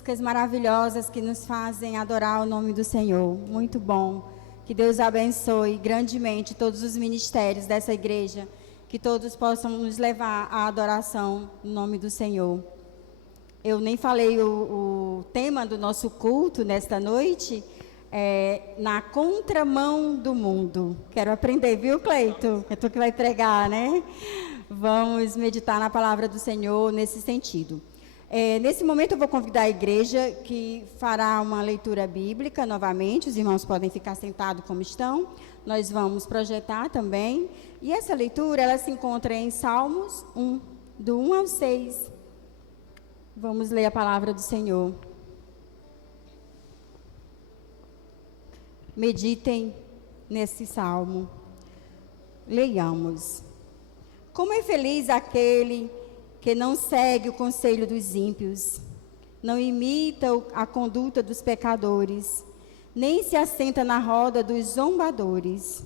músicas maravilhosas que nos fazem adorar o nome do Senhor. Muito bom. Que Deus abençoe grandemente todos os ministérios dessa igreja, que todos possam nos levar à adoração no nome do Senhor. Eu nem falei o tema do nosso culto nesta noite, na contramão do mundo. Quero aprender, viu, Cleito? É tu que vai pregar, né? Vamos meditar na palavra do Senhor nesse sentido. Nesse momento eu vou convidar a igreja que fará uma leitura bíblica novamente. Os irmãos podem ficar sentados como estão. Nós vamos projetar também. E essa leitura, ela se encontra em Salmos 1, do 1 ao 6. Vamos ler a palavra do Senhor. Meditem nesse salmo. Leiamos. Como é feliz aquele que não segue o conselho dos ímpios, não imita a conduta dos pecadores, nem se assenta na roda dos zombadores.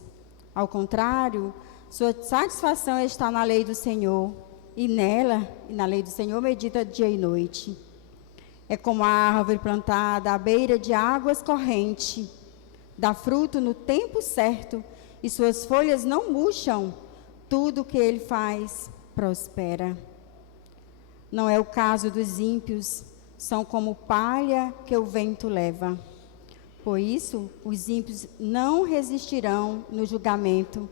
Ao contrário, sua satisfação está na lei do Senhor, e na lei do Senhor, medita dia e noite. É como a árvore plantada à beira de águas correntes, dá fruto no tempo certo, e suas folhas não murcham, tudo o que ele faz prospera. Não é o caso dos ímpios, são como palha que o vento leva. Por isso, os ímpios não resistirão no julgamento,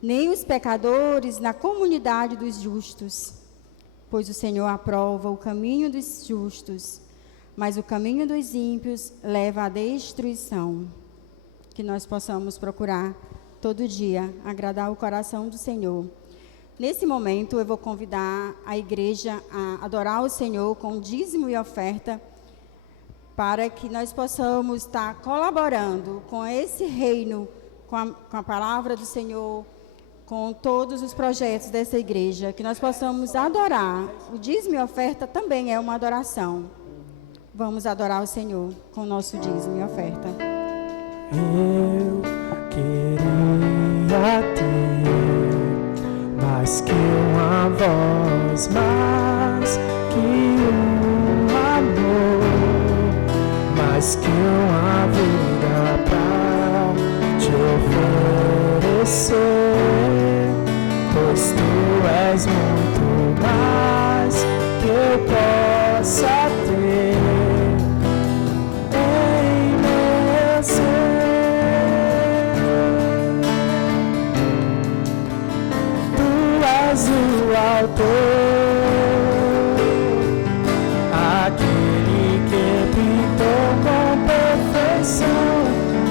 nem os pecadores na comunidade dos justos. Pois o Senhor aprova o caminho dos justos, mas o caminho dos ímpios leva à destruição. Que nós possamos procurar todo dia agradar o coração do Senhor. Nesse momento, eu vou convidar a igreja a adorar o Senhor com dízimo e oferta, para que nós possamos estar colaborando com esse reino, com a palavra do Senhor, com todos os projetos dessa igreja, que nós possamos adorar. O dízimo e oferta também é uma adoração. Vamos adorar o Senhor com o nosso dízimo e oferta. Eu queria ter mais que uma voz, mais que um amor, mais que uma vida pra te oferecer, pois tu és muito mais que eu possa ter em meu ser. O autor, aquele que pintou com perfeição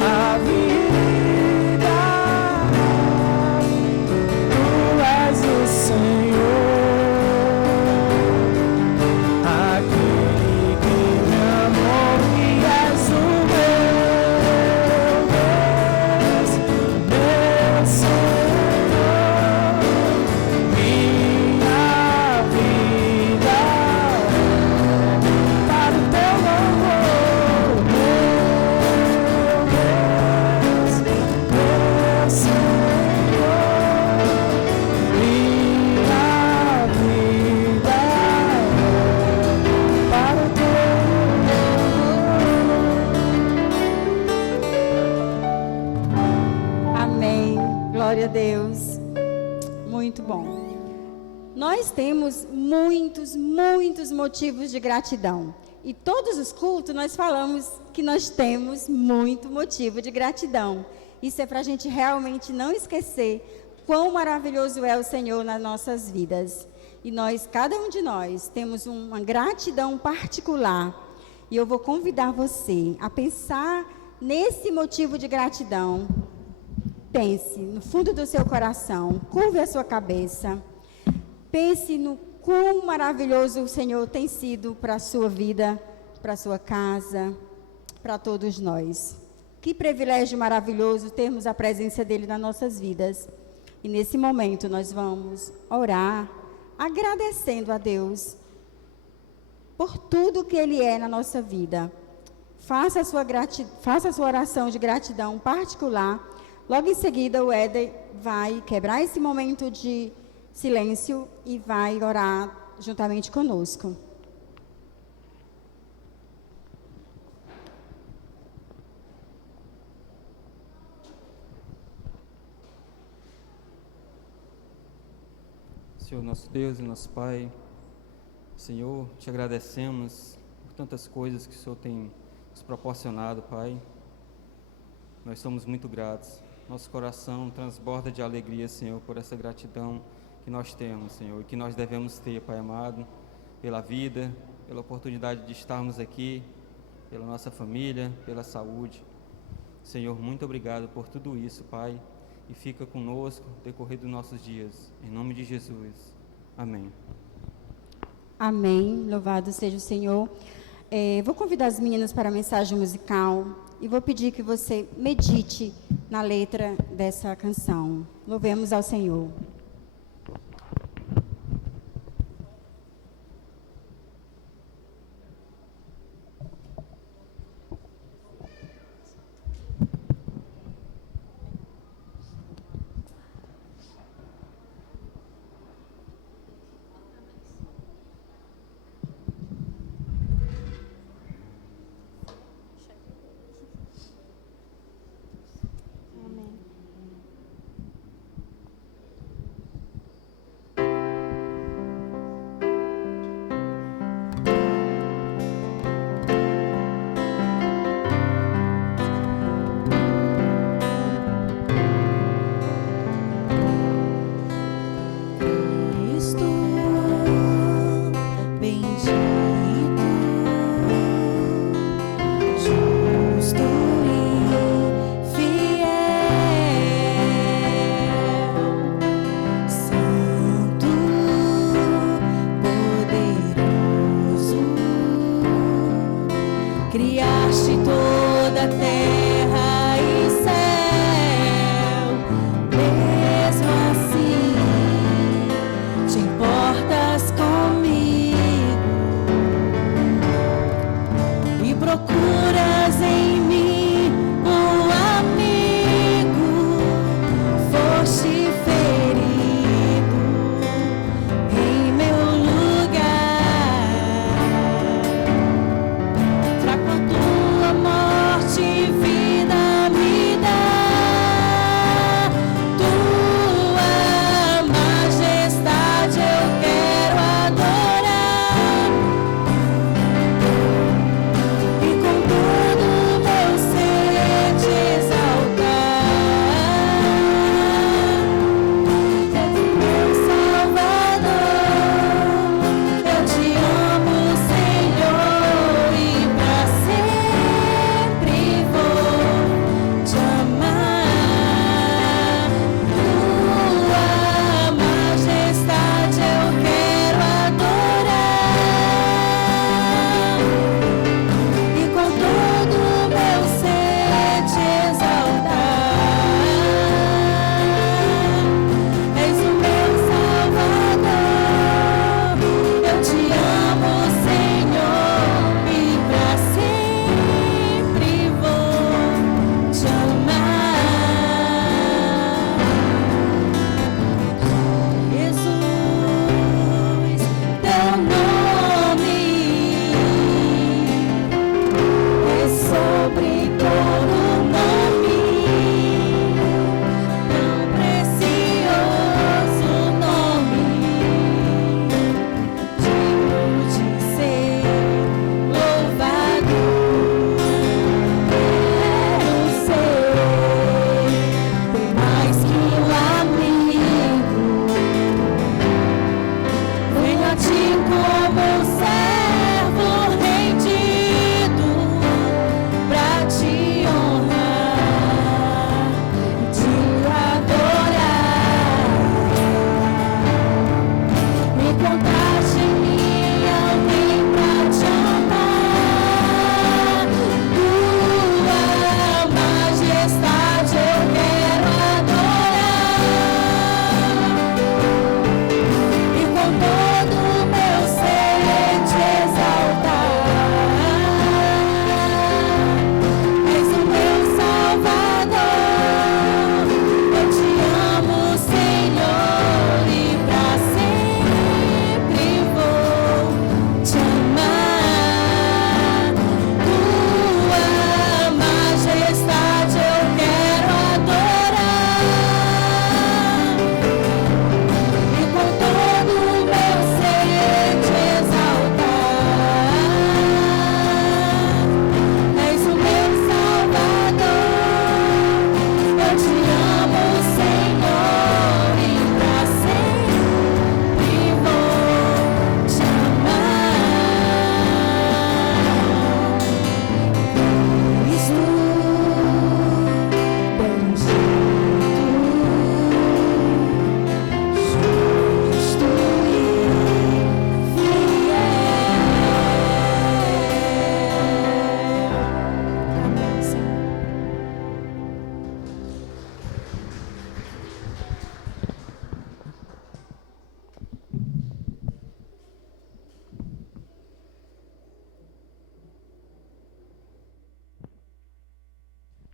a vida. Tu és o Senhor, aquele que me amou e és o meu Deus, meu Senhor. Glória a Deus. Muito bom. Nós temos muitos motivos de gratidão. E todos os cultos nós falamos que nós temos muito motivo de gratidão. Isso é para a gente realmente não esquecer quão maravilhoso é o Senhor nas nossas vidas. E nós, cada um de nós, temos uma gratidão particular. E eu vou convidar você a pensar nesse motivo de gratidão. Pense no fundo do seu coração, curve a sua cabeça, pense no quão maravilhoso o Senhor tem sido para a sua vida, para a sua casa, para todos nós. Que privilégio maravilhoso termos a presença dEle nas nossas vidas. E nesse momento nós vamos orar, agradecendo a Deus por tudo que Ele é na nossa vida. Faça a sua oração de gratidão particular. Logo em seguida, o Éder vai quebrar esse momento de silêncio e vai orar juntamente conosco. Senhor, nosso Deus e nosso Pai, Senhor, te agradecemos por tantas coisas que o Senhor tem nos proporcionado, Pai. Nós somos muito gratos. Nosso coração transborda de alegria, Senhor, por essa gratidão que nós temos, Senhor, e que nós devemos ter, Pai amado, pela vida, pela oportunidade de estarmos aqui, pela nossa família, pela saúde. Senhor, muito obrigado por tudo isso, Pai, e fica conosco no decorrer dos nossos dias. Em nome de Jesus. Amém. Amém. Louvado seja o Senhor. Vou convidar as meninas para a mensagem musical e vou pedir que você medite na letra dessa canção. Louvemos ao Senhor. Criaste toda a terra e céu, mesmo assim te importas comigo e procuras em mim um amigo. Foste ferido em meu lugar, fraco tua morte e vida me dá. Tua majestade eu quero adorar, e com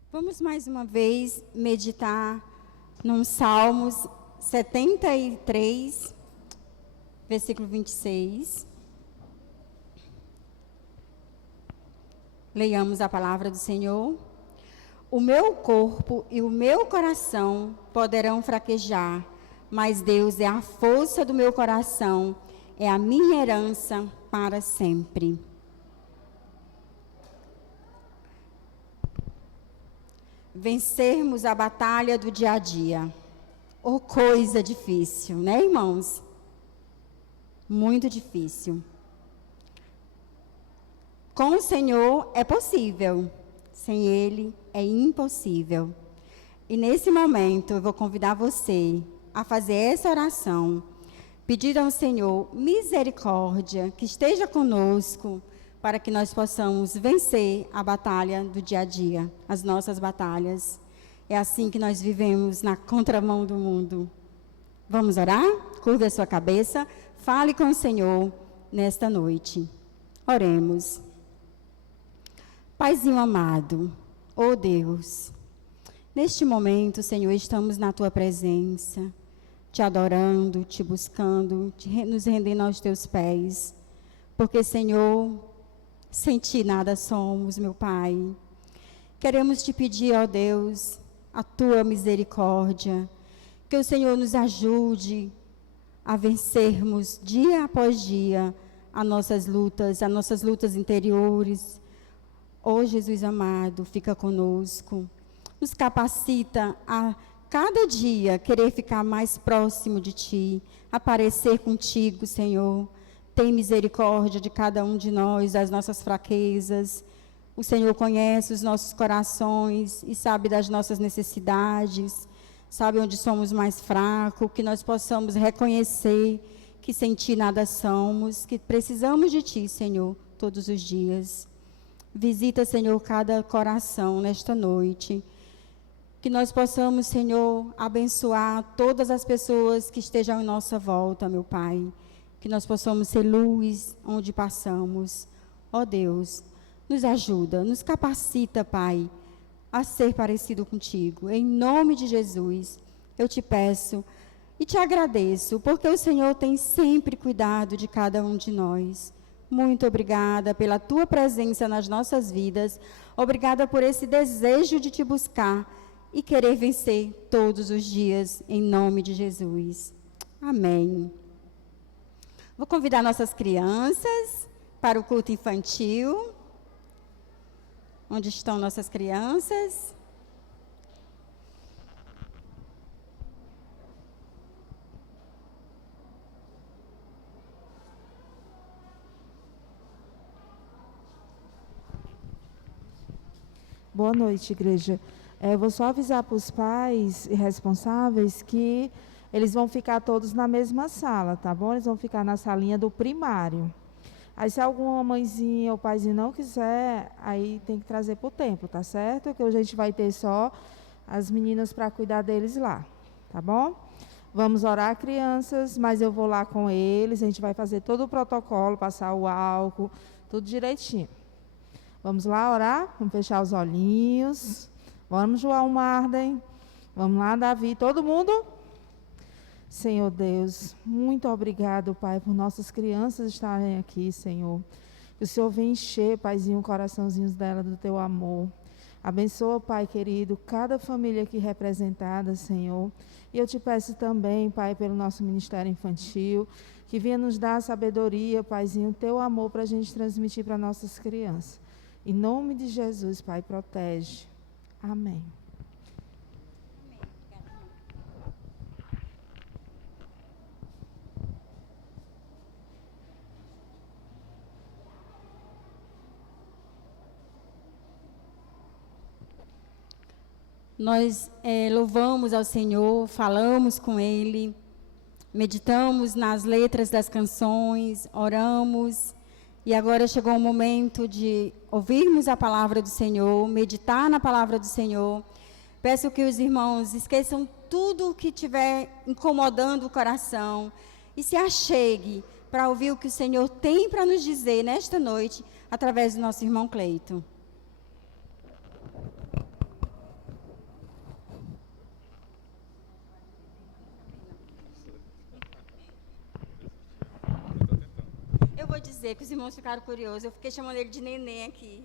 Vamos mais uma vez meditar no Salmos 73, versículo 26. Leiamos a palavra do Senhor. O meu corpo e o meu coração poderão fraquejar, mas Deus é a força do meu coração, é a minha herança para sempre. Vencermos a batalha do dia a dia. Oh, coisa difícil, né, irmãos? Muito difícil. Com o Senhor é possível, sem Ele é impossível. E nesse momento eu vou convidar você a fazer essa oração, pedir ao Senhor misericórdia, que esteja conosco, para que nós possamos vencer a batalha do dia a dia, as nossas batalhas. É assim que nós vivemos na contramão do mundo. Vamos orar? Curve a sua cabeça, fale com o Senhor nesta noite. Oremos. Paizinho amado, ó Deus, neste momento, Senhor, estamos na Tua presença, Te adorando, Te buscando, nos rendendo aos Teus pés, porque, Senhor, sem Ti nada somos, meu Pai. Queremos Te pedir, ó Deus, a Tua misericórdia, que o Senhor nos ajude a vencermos dia após dia as nossas lutas interiores. Ó Jesus amado, fica conosco, nos capacita a cada dia querer ficar mais próximo de Ti, aparecer contigo, Senhor. Tem misericórdia de cada um de nós, das nossas fraquezas. O Senhor conhece os nossos corações e sabe das nossas necessidades, sabe onde somos mais fracos, que nós possamos reconhecer que sem Ti nada somos, que precisamos de Ti, Senhor, todos os dias. Visita, Senhor, cada coração nesta noite. Que nós possamos, Senhor, abençoar todas as pessoas que estejam em nossa volta, meu Pai. Que nós possamos ser luz onde passamos. Ó Deus, nos ajuda, nos capacita, Pai, a ser parecido contigo. Em nome de Jesus, eu te peço e te agradeço, porque o Senhor tem sempre cuidado de cada um de nós. Muito obrigada pela Tua presença nas nossas vidas. Obrigada por esse desejo de Te buscar e querer vencer todos os dias, em nome de Jesus. Amém. Vou convidar nossas crianças para o culto infantil. Onde estão nossas crianças? Boa noite, igreja. Eu vou só avisar para os pais e responsáveis que eles vão ficar todos na mesma sala, tá bom? Eles vão ficar na salinha do primário. Aí, se alguma mãezinha ou paizinho não quiser, aí tem que trazer para o templo, tá certo? Que hoje a gente vai ter só as meninas para cuidar deles lá, tá bom? Vamos orar, crianças, mas eu vou lá com eles, a gente vai fazer todo o protocolo, passar o álcool, tudo direitinho. Vamos lá orar? Vamos fechar os olhinhos. Vamos, João Marden. Vamos lá, Davi. Todo mundo? Senhor Deus, muito obrigado, Pai, por nossas crianças estarem aqui, Senhor. Que o Senhor venha encher, Paizinho, coraçãozinhos dela do Teu amor. Abençoa, Pai querido, cada família aqui representada, Senhor. E eu te peço também, Pai, pelo nosso ministério infantil, que venha nos dar sabedoria, Paizinho, Teu amor para a gente transmitir para nossas crianças. Em nome de Jesus, Pai, protege. Amém. Nós louvamos ao Senhor, falamos com Ele, meditamos nas letras das canções, oramos. E agora chegou o momento de ouvirmos a palavra do Senhor, meditar na palavra do Senhor. Peço que os irmãos esqueçam tudo o que estiver incomodando o coração e se achegue para ouvir o que o Senhor tem para nos dizer nesta noite, através do nosso irmão Cleito. vou dizer que os irmãos ficaram curiosos. Eu fiquei chamando ele de neném aqui.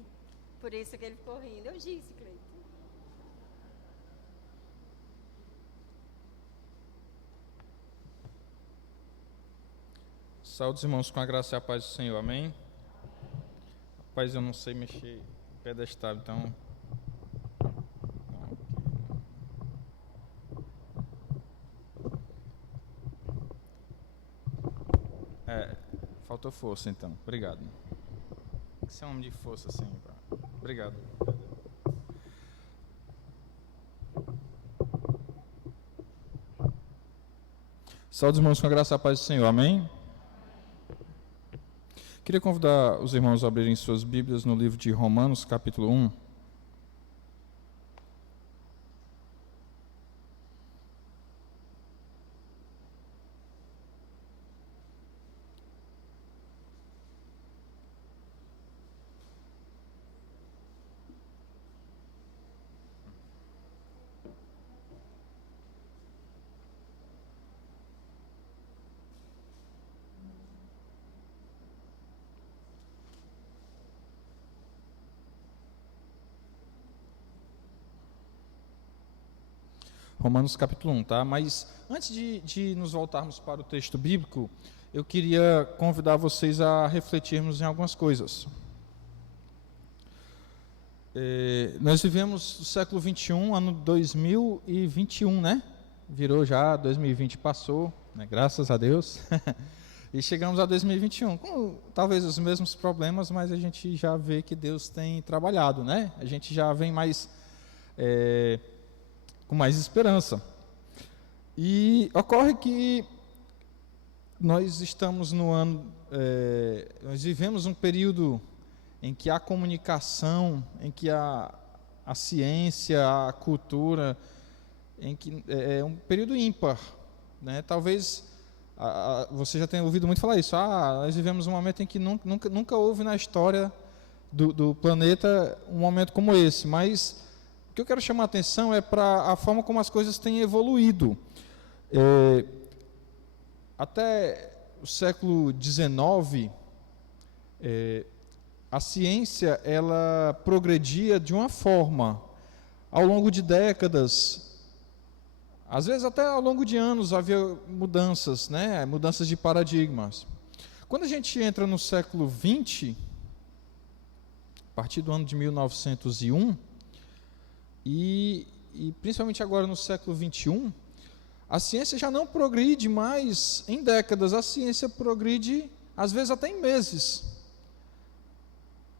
Por isso que ele ficou rindo. Eu disse, Cleiton. Saúde os irmãos com a graça e a paz do Senhor, amém? Rapaz, eu não sei mexer em pedestal, então... Faltou força, então. Obrigado. Você é um homem de força, assim. Obrigado. Saúde os irmãos com a graça e a paz do Senhor, amém? Queria convidar os irmãos a abrirem suas Bíblias no livro de Romanos, capítulo 1. Romanos capítulo 1, tá? Mas antes de nos voltarmos para o texto bíblico, eu queria convidar vocês a refletirmos em algumas coisas. Nós vivemos o século 21, ano 2021, né? Virou já, 2020 passou, né? Graças a Deus. E chegamos a 2021, com talvez os mesmos problemas, mas a gente já vê que Deus tem trabalhado, né? A gente já vem mais... com mais esperança. E ocorre que nós estamos no ano, nós vivemos um período em que a comunicação, em que a ciência, a cultura, em que é um período ímpar, né? Talvez você já tenha ouvido muito falar isso. Nós vivemos um momento em que nunca houve na história do planeta um momento como esse, mas o que eu quero chamar a atenção é para a forma como as coisas têm evoluído. Até o século XIX, a ciência ela progredia de uma forma. Ao longo de décadas, às vezes até ao longo de anos, havia mudanças, né? Mudanças de paradigmas. Quando a gente entra no século XX, a partir do ano de 1901, e principalmente agora no século XXI, a ciência já não progride mais em décadas, a ciência progride às vezes até em meses.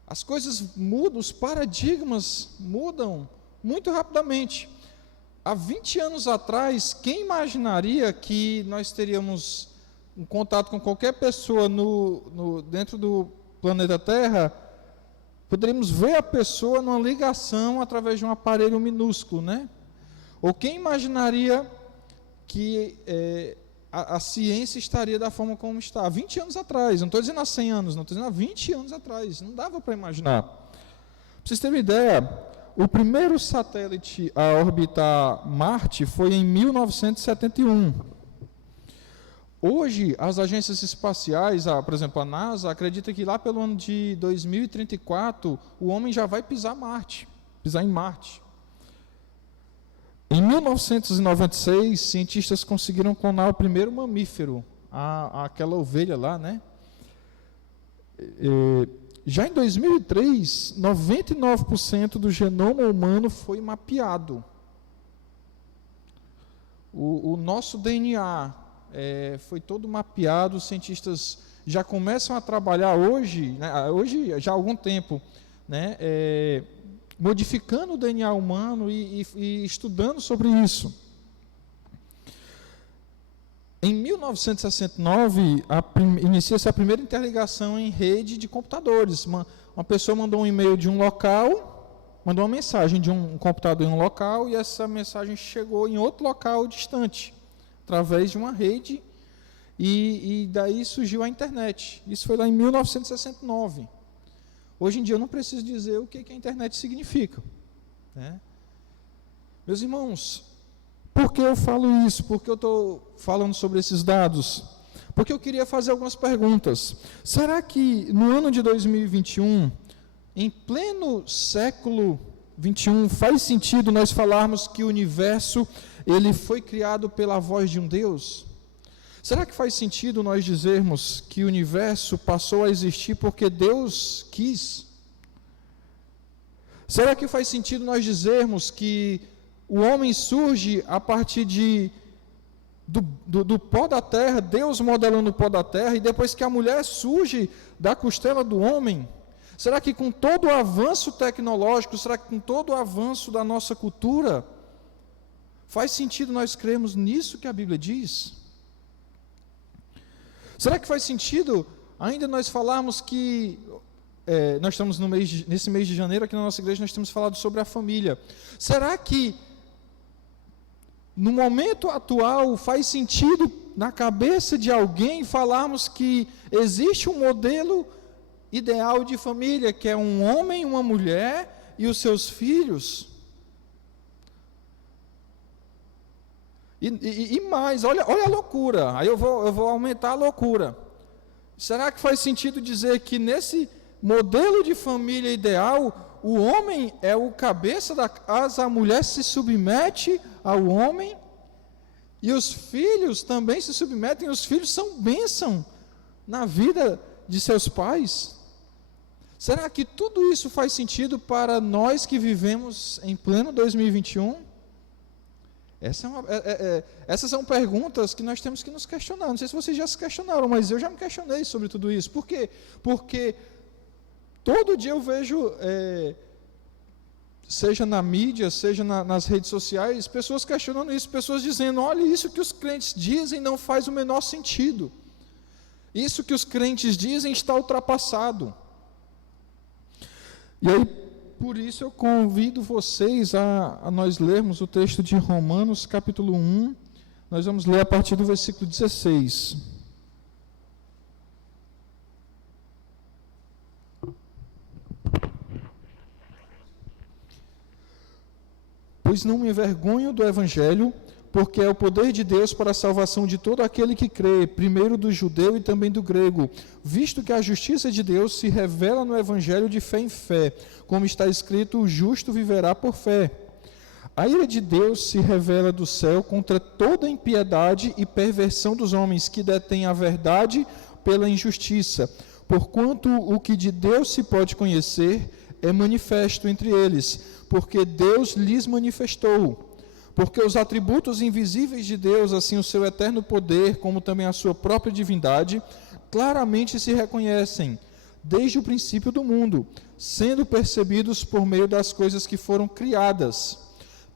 As coisas mudam, os paradigmas mudam muito rapidamente. Há 20 anos atrás, quem imaginaria que nós teríamos um contato com qualquer pessoa dentro do planeta Terra, poderíamos ver a pessoa numa ligação através de um aparelho minúsculo, né? Ou quem imaginaria que a ciência estaria da forma como está? Há 20 anos atrás, não estou dizendo há 100 anos, não estou dizendo há 20 anos atrás, não dava para imaginar. Para vocês terem uma ideia, o primeiro satélite a orbitar Marte foi em 1971. Hoje, as agências espaciais, por exemplo, a NASA, acredita que lá pelo ano de 2034, o homem já vai pisar em Marte. Em 1996, cientistas conseguiram clonar o primeiro mamífero, aquela ovelha lá, né? Já em 2003, 99% do genoma humano foi mapeado. O nosso DNA foi todo mapeado, os cientistas já começam a trabalhar hoje, né, hoje já há algum tempo, né, modificando o DNA humano e estudando sobre isso. Em 1969, inicia-se a primeira interligação em rede de computadores. Uma pessoa mandou um e-mail de um local, mandou uma mensagem de um computador em um local, e essa mensagem chegou em outro local distante, através de uma rede, e daí surgiu a internet. Isso foi lá em 1969. Hoje em dia eu não preciso dizer o que a internet significa, né? Meus irmãos, por que eu falo isso? Por que eu estou falando sobre esses dados? porque eu queria fazer algumas perguntas. Será que no ano de 2021, em pleno século 21, faz sentido nós falarmos que o universo ele foi criado pela voz de um Deus? Será que faz sentido nós dizermos que o universo passou a existir porque Deus quis? Será que faz sentido nós dizermos que o homem surge a partir do pó da terra, Deus modelando o pó da terra, e depois que a mulher surge da costela do homem? Será que com todo o avanço tecnológico, será que com todo o avanço da nossa cultura, faz sentido nós crermos nisso que a Bíblia diz? Será que faz sentido ainda nós falarmos que, nós estamos nesse mês de janeiro, aqui na nossa igreja, nós temos falado sobre a família. Será que, no momento atual, faz sentido na cabeça de alguém falarmos que existe um modelo ideal de família, que é um homem, uma mulher e os seus filhos? E mais, olha a loucura, aí eu vou aumentar a loucura. Será que faz sentido dizer que nesse modelo de família ideal, o homem é o cabeça da casa, a mulher se submete ao homem, e os filhos também se submetem, os filhos são bênção na vida de seus pais? Será que tudo isso faz sentido para nós que vivemos em pleno 2021? Essas são perguntas que nós temos que nos questionar. Não sei se vocês já se questionaram, mas eu já me questionei sobre tudo isso. Por quê? Porque todo dia eu vejo, seja na mídia, seja nas redes sociais, pessoas questionando isso, pessoas dizendo: olha, isso que os crentes dizem não faz o menor sentido. Isso que os crentes dizem está ultrapassado. E aí, por isso eu convido vocês a nós lermos o texto de Romanos, capítulo 1. Nós vamos ler a partir do versículo 16. Pois não me envergonho do Evangelho, porque é o poder de Deus para a salvação de todo aquele que crê, primeiro do judeu e também do grego, visto que a justiça de Deus se revela no Evangelho de fé em fé, como está escrito: o justo viverá por fé. A ira de Deus se revela do céu contra toda impiedade e perversão dos homens que detêm a verdade pela injustiça, porquanto o que de Deus se pode conhecer é manifesto entre eles, porque Deus lhes manifestou. Porque os atributos invisíveis de Deus, assim o seu eterno poder, como também a sua própria divindade, claramente se reconhecem, desde o princípio do mundo, sendo percebidos por meio das coisas que foram criadas.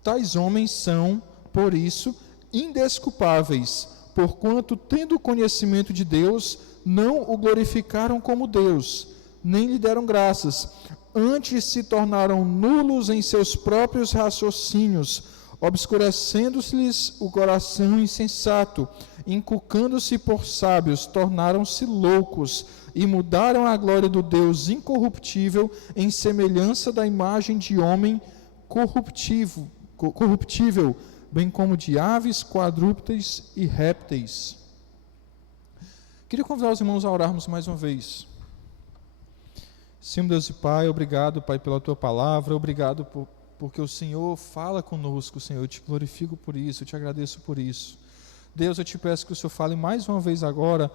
Tais homens são, por isso, indesculpáveis, porquanto, tendo conhecimento de Deus, não o glorificaram como Deus, nem lhe deram graças, antes se tornaram nulos em seus próprios raciocínios, obscurecendo-lhes o coração insensato, inculcando-se por sábios, tornaram-se loucos, e mudaram a glória do Deus incorruptível em semelhança da imagem de homem corruptível, bem como de aves, quadrúpedes e répteis. Queria convidar os irmãos a orarmos mais uma vez. Senhor Deus e Pai, obrigado, Pai, pela Tua palavra, obrigado porque o Senhor fala conosco, Senhor. Eu te glorifico por isso, eu te agradeço por isso. Deus, eu te peço que o Senhor fale mais uma vez agora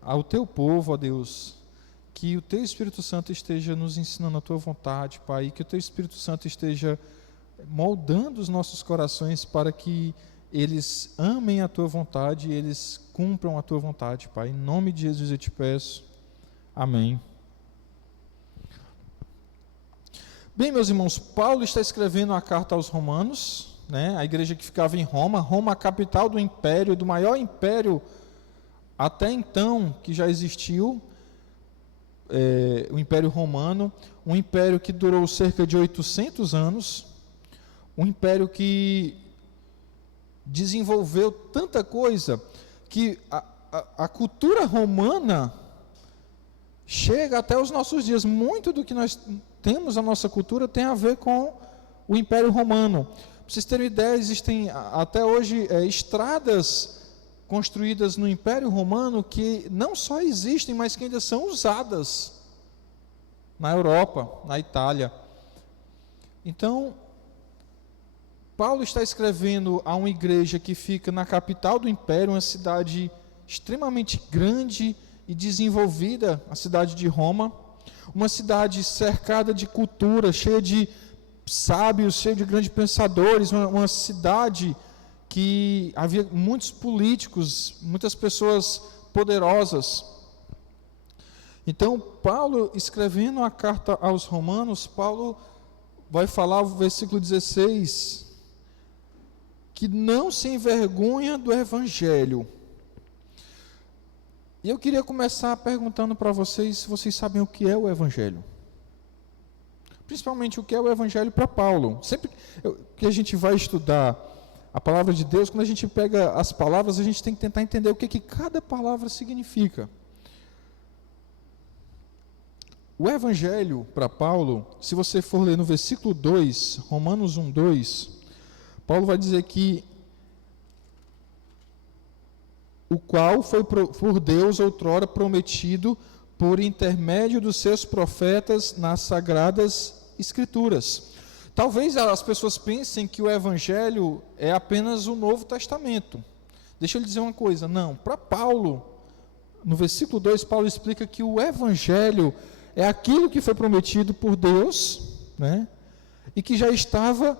ao Teu povo, ó Deus, que o Teu Espírito Santo esteja nos ensinando a Tua vontade, Pai, e que o Teu Espírito Santo esteja moldando os nossos corações para que eles amem a Tua vontade e eles cumpram a Tua vontade, Pai. Em nome de Jesus eu te peço. Amém. Bem, meus irmãos, Paulo está escrevendo a carta aos Romanos, né? A igreja que ficava em Roma, a capital do império, do maior império até então que já existiu, o Império Romano, um império que durou cerca de 800 anos, um império que desenvolveu tanta coisa que a cultura romana chega até os nossos dias. Muito do que nós temos, a nossa cultura, tem a ver com o Império Romano. Para vocês terem ideia, existem até hoje estradas construídas no Império Romano que não só existem, mas que ainda são usadas na Europa, na Itália. Então, Paulo está escrevendo a uma igreja que fica na capital do Império, uma cidade extremamente grande e desenvolvida, a cidade de Roma, uma cidade cercada de cultura, cheia de sábios, cheia de grandes pensadores, uma cidade que havia muitos políticos, muitas pessoas poderosas. Então, Paulo, escrevendo a carta aos Romanos, Paulo vai falar no versículo 16, que não se envergonha do Evangelho. E eu queria começar perguntando para vocês se vocês sabem o que é o Evangelho. Principalmente o que é o Evangelho para Paulo. Sempre que a gente vai estudar a palavra de Deus, quando a gente pega as palavras, a gente tem que tentar entender o que cada palavra significa. O Evangelho para Paulo, se você for ler no versículo 2, Romanos 1, 2, Paulo vai dizer que o qual foi por Deus outrora prometido por intermédio dos seus profetas nas sagradas Escrituras. Talvez as pessoas pensem que o Evangelho é apenas o Novo Testamento. Deixa eu lhe dizer uma coisa, não, para Paulo, no versículo 2, Paulo explica que o Evangelho é aquilo que foi prometido por Deus, né, e que já estava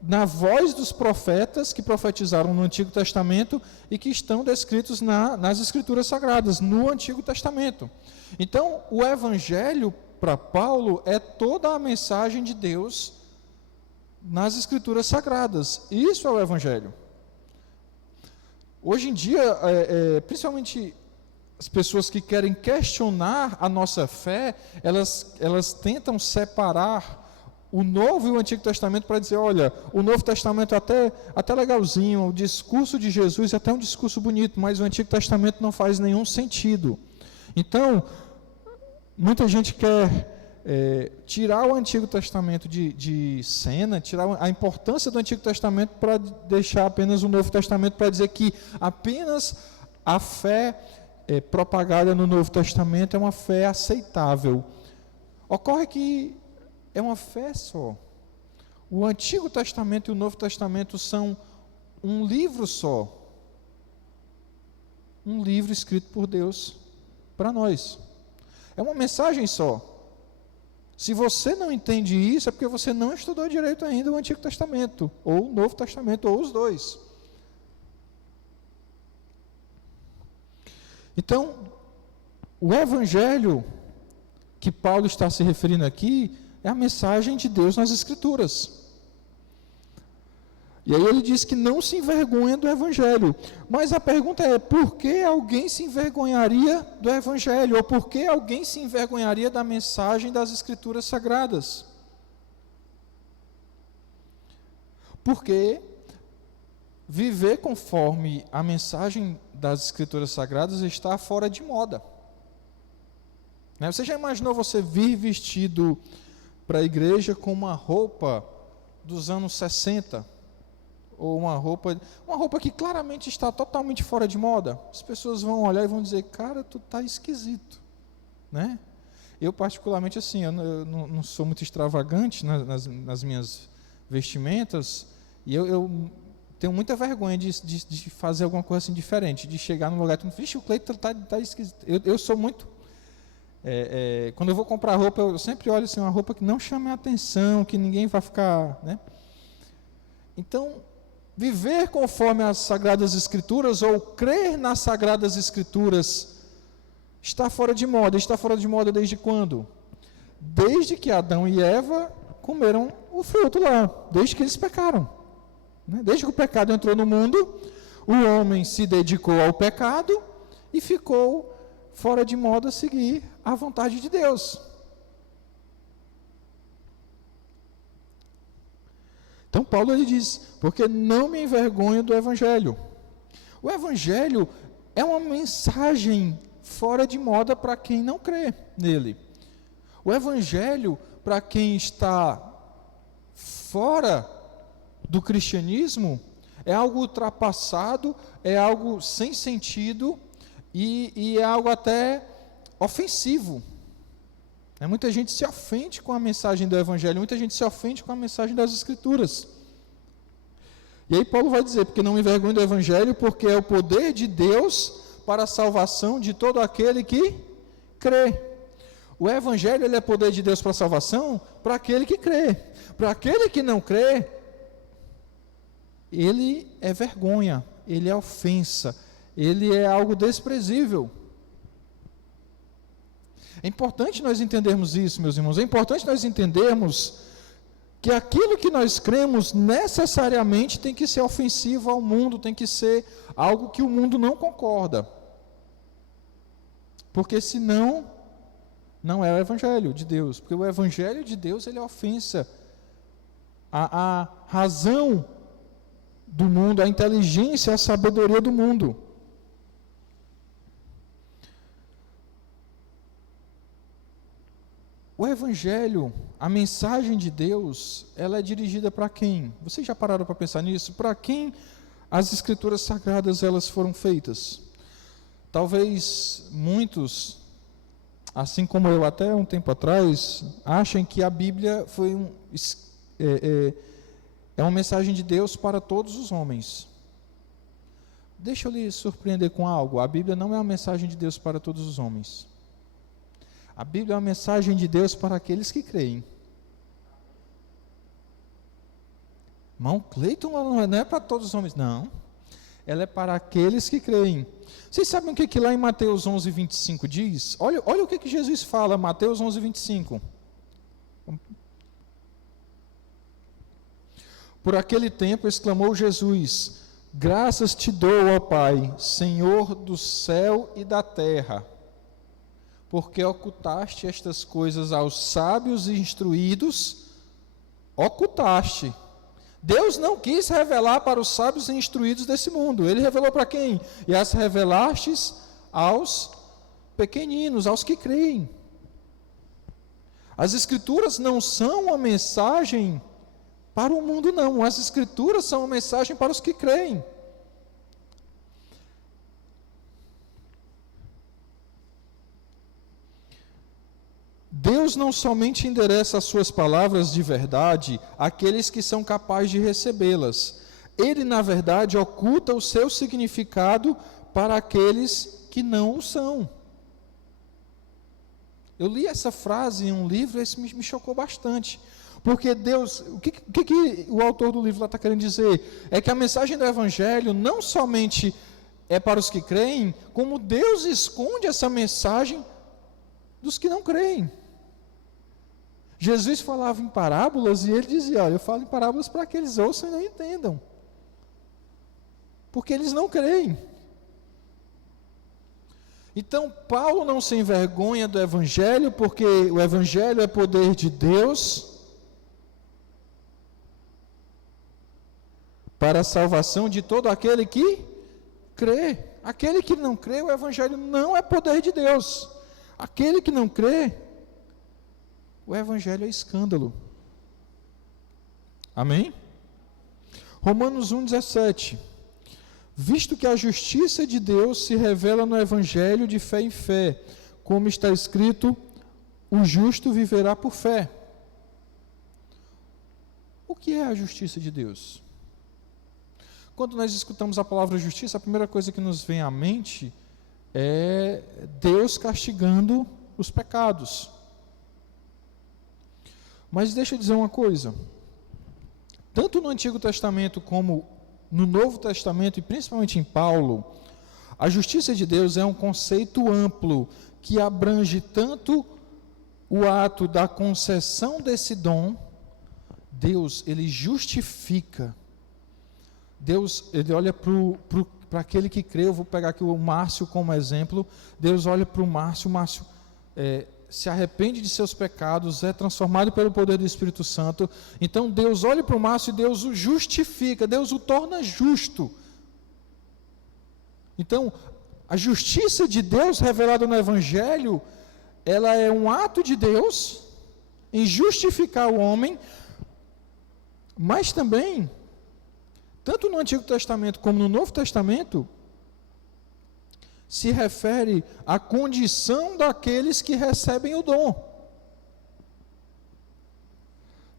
na voz dos profetas que profetizaram no Antigo Testamento e que estão descritos nas Escrituras Sagradas, no Antigo Testamento. Então, o Evangelho, para Paulo, é toda a mensagem de Deus nas Escrituras Sagradas. Isso é o Evangelho. Hoje em dia, principalmente as pessoas que querem questionar a nossa fé, elas tentam separar o Novo e o Antigo Testamento para dizer, olha, o Novo Testamento é até legalzinho, o discurso de Jesus é até um discurso bonito, mas o Antigo Testamento não faz nenhum sentido. Então, muita gente quer tirar o Antigo Testamento de cena, tirar a importância do Antigo Testamento para deixar apenas o Novo Testamento, para dizer que apenas a fé propagada no Novo Testamento é uma fé aceitável. Ocorre que é uma fé só. O Antigo Testamento e o Novo Testamento são um livro só. Um livro escrito por Deus para nós. É uma mensagem só. Se você não entende isso, é porque você não estudou direito ainda o Antigo Testamento, ou o Novo Testamento, ou os dois. Então, o Evangelho que Paulo está se referindo aqui é a mensagem de Deus nas Escrituras. E aí ele diz que não se envergonha do Evangelho. Mas a pergunta é, por que alguém se envergonharia do Evangelho? Ou por que alguém se envergonharia da mensagem das Escrituras Sagradas? Porque viver conforme a mensagem das Escrituras Sagradas está fora de moda. Você já imaginou você vir vestido para a igreja com uma roupa dos anos 60? Ou uma roupa que claramente está totalmente fora de moda? As pessoas vão olhar e vão dizer, cara, tu tá esquisito, né? Eu particularmente assim, eu não sou muito extravagante nas minhas vestimentas, e eu tenho muita vergonha de fazer alguma coisa assim diferente, de chegar num lugar e dizer, vixe, o Cleiton tá esquisito. Eu sou muito... quando eu vou comprar roupa, eu sempre olho assim, uma roupa que não chame a atenção, que ninguém vai ficar, né? Então, viver conforme as Sagradas Escrituras ou crer nas Sagradas Escrituras está fora de moda. Está fora de moda desde quando? Desde que Adão e Eva comeram o fruto lá, desde que eles pecaram, né? Desde que o pecado entrou no mundo, o homem se dedicou ao pecado e ficou fora de moda seguir a vontade de Deus. Então Paulo ele diz, porque não me envergonho do Evangelho. O Evangelho é uma mensagem fora de moda para quem não crê nele. O Evangelho, para quem está fora do cristianismo, é algo ultrapassado, é algo sem sentido e é algo até ofensivo. Muita gente se ofende com a mensagem do Evangelho, muita gente se ofende com a mensagem das Escrituras. E aí Paulo vai dizer, porque não me envergonho do Evangelho, porque é o poder de Deus para a salvação de todo aquele que crê. O Evangelho, ele é poder de Deus para a salvação para aquele que crê. Para aquele que não crê, ele é vergonha, ele é ofensa, ele é algo desprezível. É importante nós entendermos isso, meus irmãos. É importante nós entendermos que aquilo que nós cremos necessariamente tem que ser ofensivo ao mundo, tem que ser algo que o mundo não concorda. Porque senão, não é o Evangelho de Deus. Porque o Evangelho de Deus, ele é ofensa. A razão do mundo, a inteligência, a sabedoria do mundo. O Evangelho, a mensagem de Deus, ela é dirigida para quem? Vocês já pararam para pensar nisso? Para quem as Escrituras Sagradas elas foram feitas? Talvez muitos, assim como eu até um tempo atrás, achem que a Bíblia foi é uma mensagem de Deus para todos os homens. Deixa eu lhe surpreender com algo. A Bíblia não é uma mensagem de Deus para todos os homens. A Bíblia é uma mensagem de Deus para aqueles que creem. Irmão Cleiton não é para todos os homens, não. Ela é para aqueles que creem. Vocês sabem o que lá em Mateus 11, 25 diz? Olha o que Jesus fala, Mateus 11, 25. Por aquele tempo exclamou Jesus: graças te dou, ó Pai, Senhor do céu e da terra, porque ocultaste estas coisas aos sábios e instruídos. Ocultaste. Deus não quis revelar para os sábios e instruídos desse mundo. Ele revelou para quem? E as revelastes aos pequeninos, aos que creem. As Escrituras não são uma mensagem para o mundo, não. As Escrituras são uma mensagem para os que creem. Deus não somente endereça as suas palavras de verdade àqueles que são capazes de recebê-las. Ele, na verdade, oculta o seu significado para aqueles que não o são. Eu li essa frase em um livro e isso me chocou bastante. Porque Deus, o que o autor do livro está querendo dizer? É que a mensagem do Evangelho não somente é para os que creem, como Deus esconde essa mensagem dos que não creem. Jesus falava em parábolas e ele dizia: olha, eu falo em parábolas para que eles ouçam e não entendam, porque eles não creem. Então Paulo não se envergonha do Evangelho, porque o Evangelho é poder de Deus para a salvação de todo aquele que crê. Aquele que não crê, o Evangelho não é poder de Deus. Aquele que não crê, o Evangelho é escândalo. Amém? Romanos 1,17. Visto que a justiça de Deus se revela no Evangelho de fé em fé, como está escrito, o justo viverá por fé. O que é a justiça de Deus? Quando nós escutamos a palavra justiça, a primeira coisa que nos vem à mente é Deus castigando os pecados. Mas deixa eu dizer uma coisa, tanto no Antigo Testamento como no Novo Testamento, e principalmente em Paulo, a justiça de Deus é um conceito amplo, que abrange tanto o ato da concessão desse dom. Deus, ele justifica. Deus, ele olha para aquele que crê. Eu vou pegar aqui o Márcio como exemplo. Deus olha para o Márcio se arrepende de seus pecados, é transformado pelo poder do Espírito Santo. Então Deus olha para o Márcio e Deus o justifica, Deus o torna justo. Então, a justiça de Deus revelada no Evangelho, ela é um ato de Deus em justificar o homem, mas também, tanto no Antigo Testamento como no Novo Testamento, se refere à condição daqueles que recebem o dom.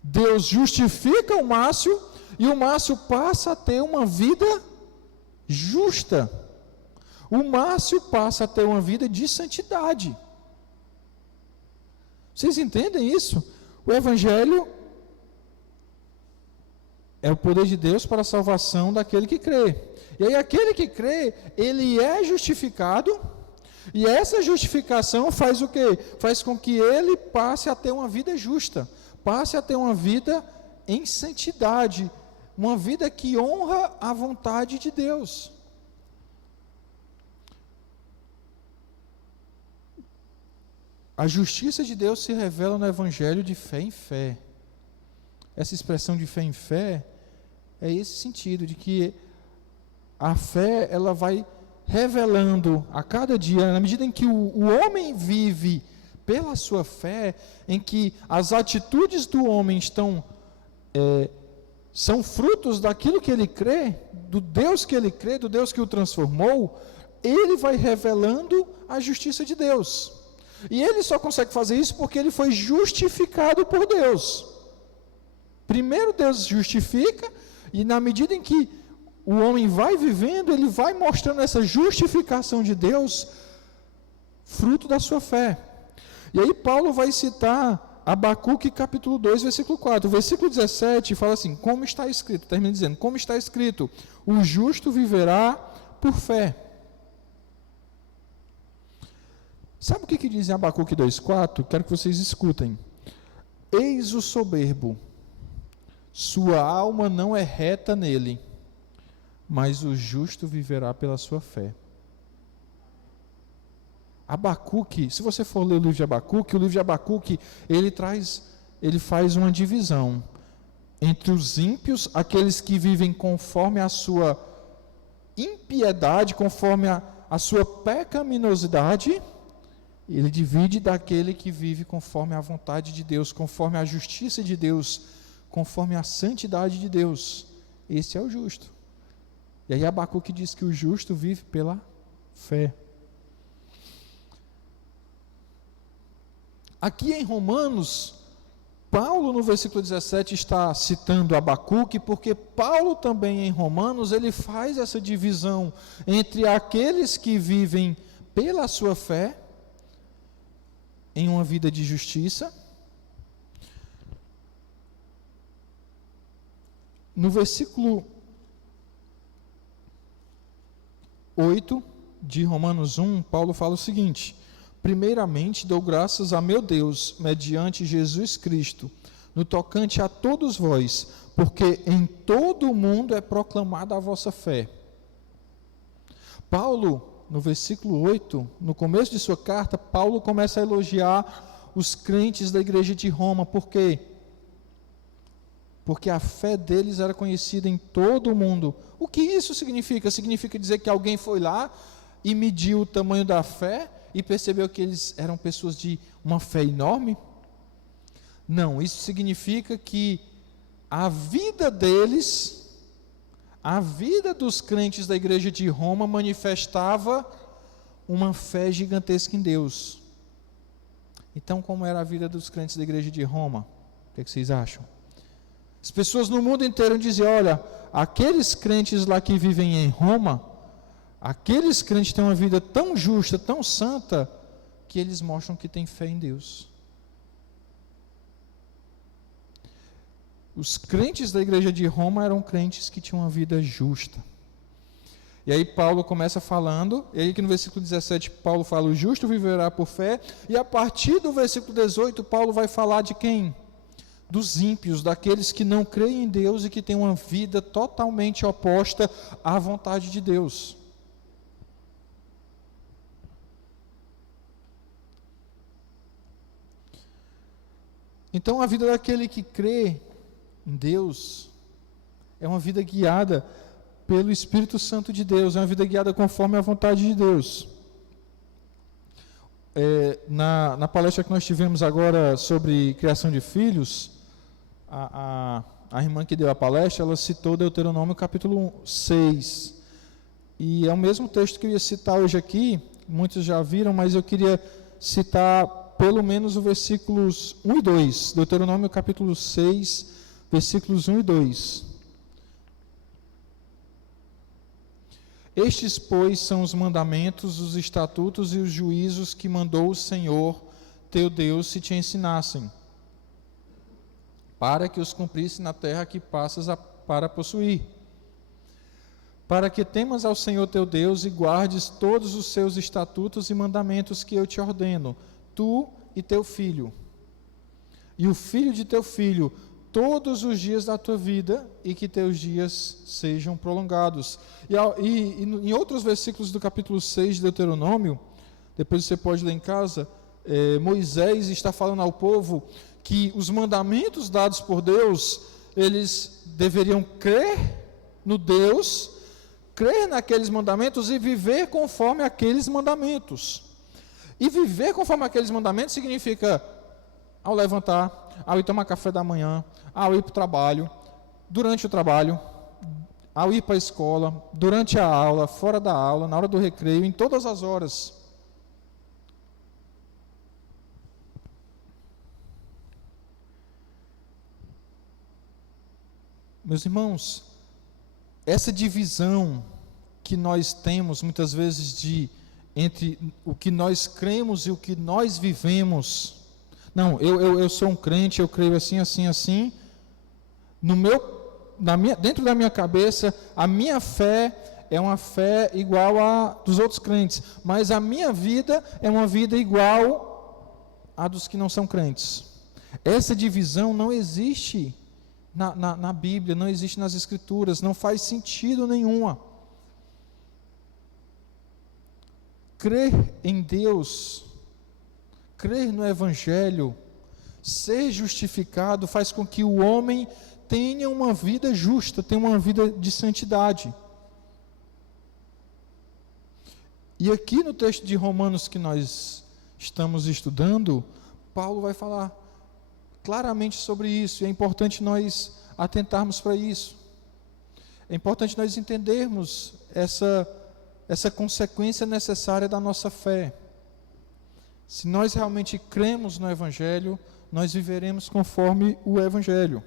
Deus justifica o Márcio e o Márcio passa a ter uma vida justa. O Márcio passa a ter uma vida de santidade. Vocês entendem isso? O Evangelho é o poder de Deus para a salvação daquele que crê. E aí aquele que crê, ele é justificado, e essa justificação faz o quê? Faz com que ele passe a ter uma vida justa, passe a ter uma vida em santidade, uma vida que honra a vontade de Deus. A justiça de Deus se revela no Evangelho de fé em fé. Essa expressão de fé em fé é esse sentido, de que a fé, ela vai revelando a cada dia, na medida em que o homem vive pela sua fé, em que as atitudes do homem são frutos daquilo que ele crê, do Deus que ele crê, do Deus que o transformou, ele vai revelando a justiça de Deus. E ele só consegue fazer isso porque ele foi justificado por Deus. Primeiro Deus justifica, e na medida em que o homem vai vivendo, ele vai mostrando essa justificação de Deus, fruto da sua fé. E aí Paulo vai citar Abacuque capítulo 2, versículo 4. O versículo 17 fala assim, como está escrito, termina dizendo, como está escrito, o justo viverá por fé. Sabe o que diz em Abacuque 2,4? Quero que vocês escutem. Eis o soberbo, sua alma não é reta nele, mas o justo viverá pela sua fé. Abacuque, se você for ler o livro de Abacuque, ele faz uma divisão entre os ímpios, aqueles que vivem conforme a sua impiedade, conforme a sua pecaminosidade. Ele divide daquele que vive conforme a vontade de Deus, conforme a justiça de Deus, conforme a santidade de Deus. Esse é o justo. E aí Abacuque diz que o justo vive pela fé. Aqui em Romanos, Paulo no versículo 17 está citando Abacuque, porque Paulo também em Romanos, ele faz essa divisão entre aqueles que vivem pela sua fé, em uma vida de justiça. No versículo 8 de Romanos 1, Paulo fala o seguinte: primeiramente dou graças a meu Deus, mediante Jesus Cristo, no tocante a todos vós, porque em todo o mundo é proclamada a vossa fé. Paulo, no versículo 8, no começo de sua carta, Paulo começa a elogiar os crentes da igreja de Roma. Por quê? Porque a fé deles era conhecida em todo o mundo. O que isso significa? Significa dizer que alguém foi lá e mediu o tamanho da fé e percebeu que eles eram pessoas de uma fé enorme? Não, isso significa que a vida deles, a vida dos crentes da igreja de Roma manifestava uma fé gigantesca em Deus. Então, como era a vida dos crentes da igreja de Roma? O que vocês acham? As pessoas no mundo inteiro diziam, olha, aqueles crentes lá que vivem em Roma, aqueles crentes têm uma vida tão justa, tão santa, que eles mostram que têm fé em Deus. Os crentes da igreja de Roma eram crentes que tinham uma vida justa. E aí Paulo começa falando, e aí que no versículo 17 Paulo fala, o justo viverá por fé, e a partir do versículo 18 Paulo vai falar de quem? Dos ímpios, daqueles que não creem em Deus e que têm uma vida totalmente oposta à vontade de Deus. Então a vida daquele que crê em Deus é uma vida guiada pelo Espírito Santo de Deus, é uma vida guiada conforme a vontade de Deus. Na palestra que nós tivemos agora sobre criação de filhos, a a irmã que deu a palestra, ela citou Deuteronômio capítulo 6. E é o mesmo texto que eu ia citar hoje aqui, muitos já viram, mas eu queria citar pelo menos os versículos 1 e 2. Deuteronômio capítulo 6, versículos 1 e 2. Estes, pois, são os mandamentos, os estatutos e os juízos que mandou o Senhor teu Deus se te ensinassem, para que os cumprisse na terra que passas para possuir, para que temas ao Senhor teu Deus e guardes todos os seus estatutos e mandamentos que eu te ordeno, tu e teu filho, e o filho de teu filho, todos os dias da tua vida, e que teus dias sejam prolongados. E em outros versículos do capítulo 6 de Deuteronômio, depois você pode ler em casa, Moisés está falando ao povo que os mandamentos dados por Deus, eles deveriam crer no Deus, crer naqueles mandamentos e viver conforme aqueles mandamentos. E viver conforme aqueles mandamentos significa, ao levantar, ao ir tomar café da manhã, ao ir para o trabalho, durante o trabalho, ao ir para a escola, durante a aula, fora da aula, na hora do recreio, em todas as horas. Meus irmãos, essa divisão que nós temos muitas vezes entre o que nós cremos e o que nós vivemos. Não, eu sou um crente, eu creio assim, assim, assim. Dentro da minha cabeça, a minha fé é uma fé igual a dos outros crentes, mas a minha vida é uma vida igual a dos que não são crentes. Essa divisão não existe na Bíblia, não existe nas Escrituras, não faz sentido nenhuma. Crer em Deus, crer no Evangelho, ser justificado, faz com que o homem tenha uma vida justa, tenha uma vida de santidade. E aqui no texto de Romanos que nós estamos estudando, Paulo vai falar claramente sobre isso, e é importante nós atentarmos para isso. É importante nós entendermos essa consequência necessária da nossa fé. Se nós realmente cremos no Evangelho, nós viveremos conforme o Evangelho.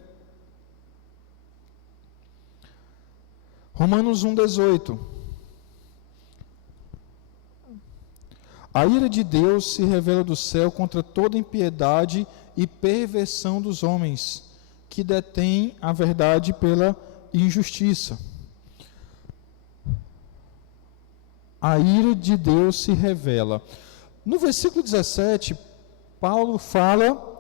Romanos 1,18. A ira de Deus se revela do céu contra toda impiedade e perversão dos homens, que detêm a verdade pela injustiça. A ira de Deus se revela. No versículo 17, Paulo fala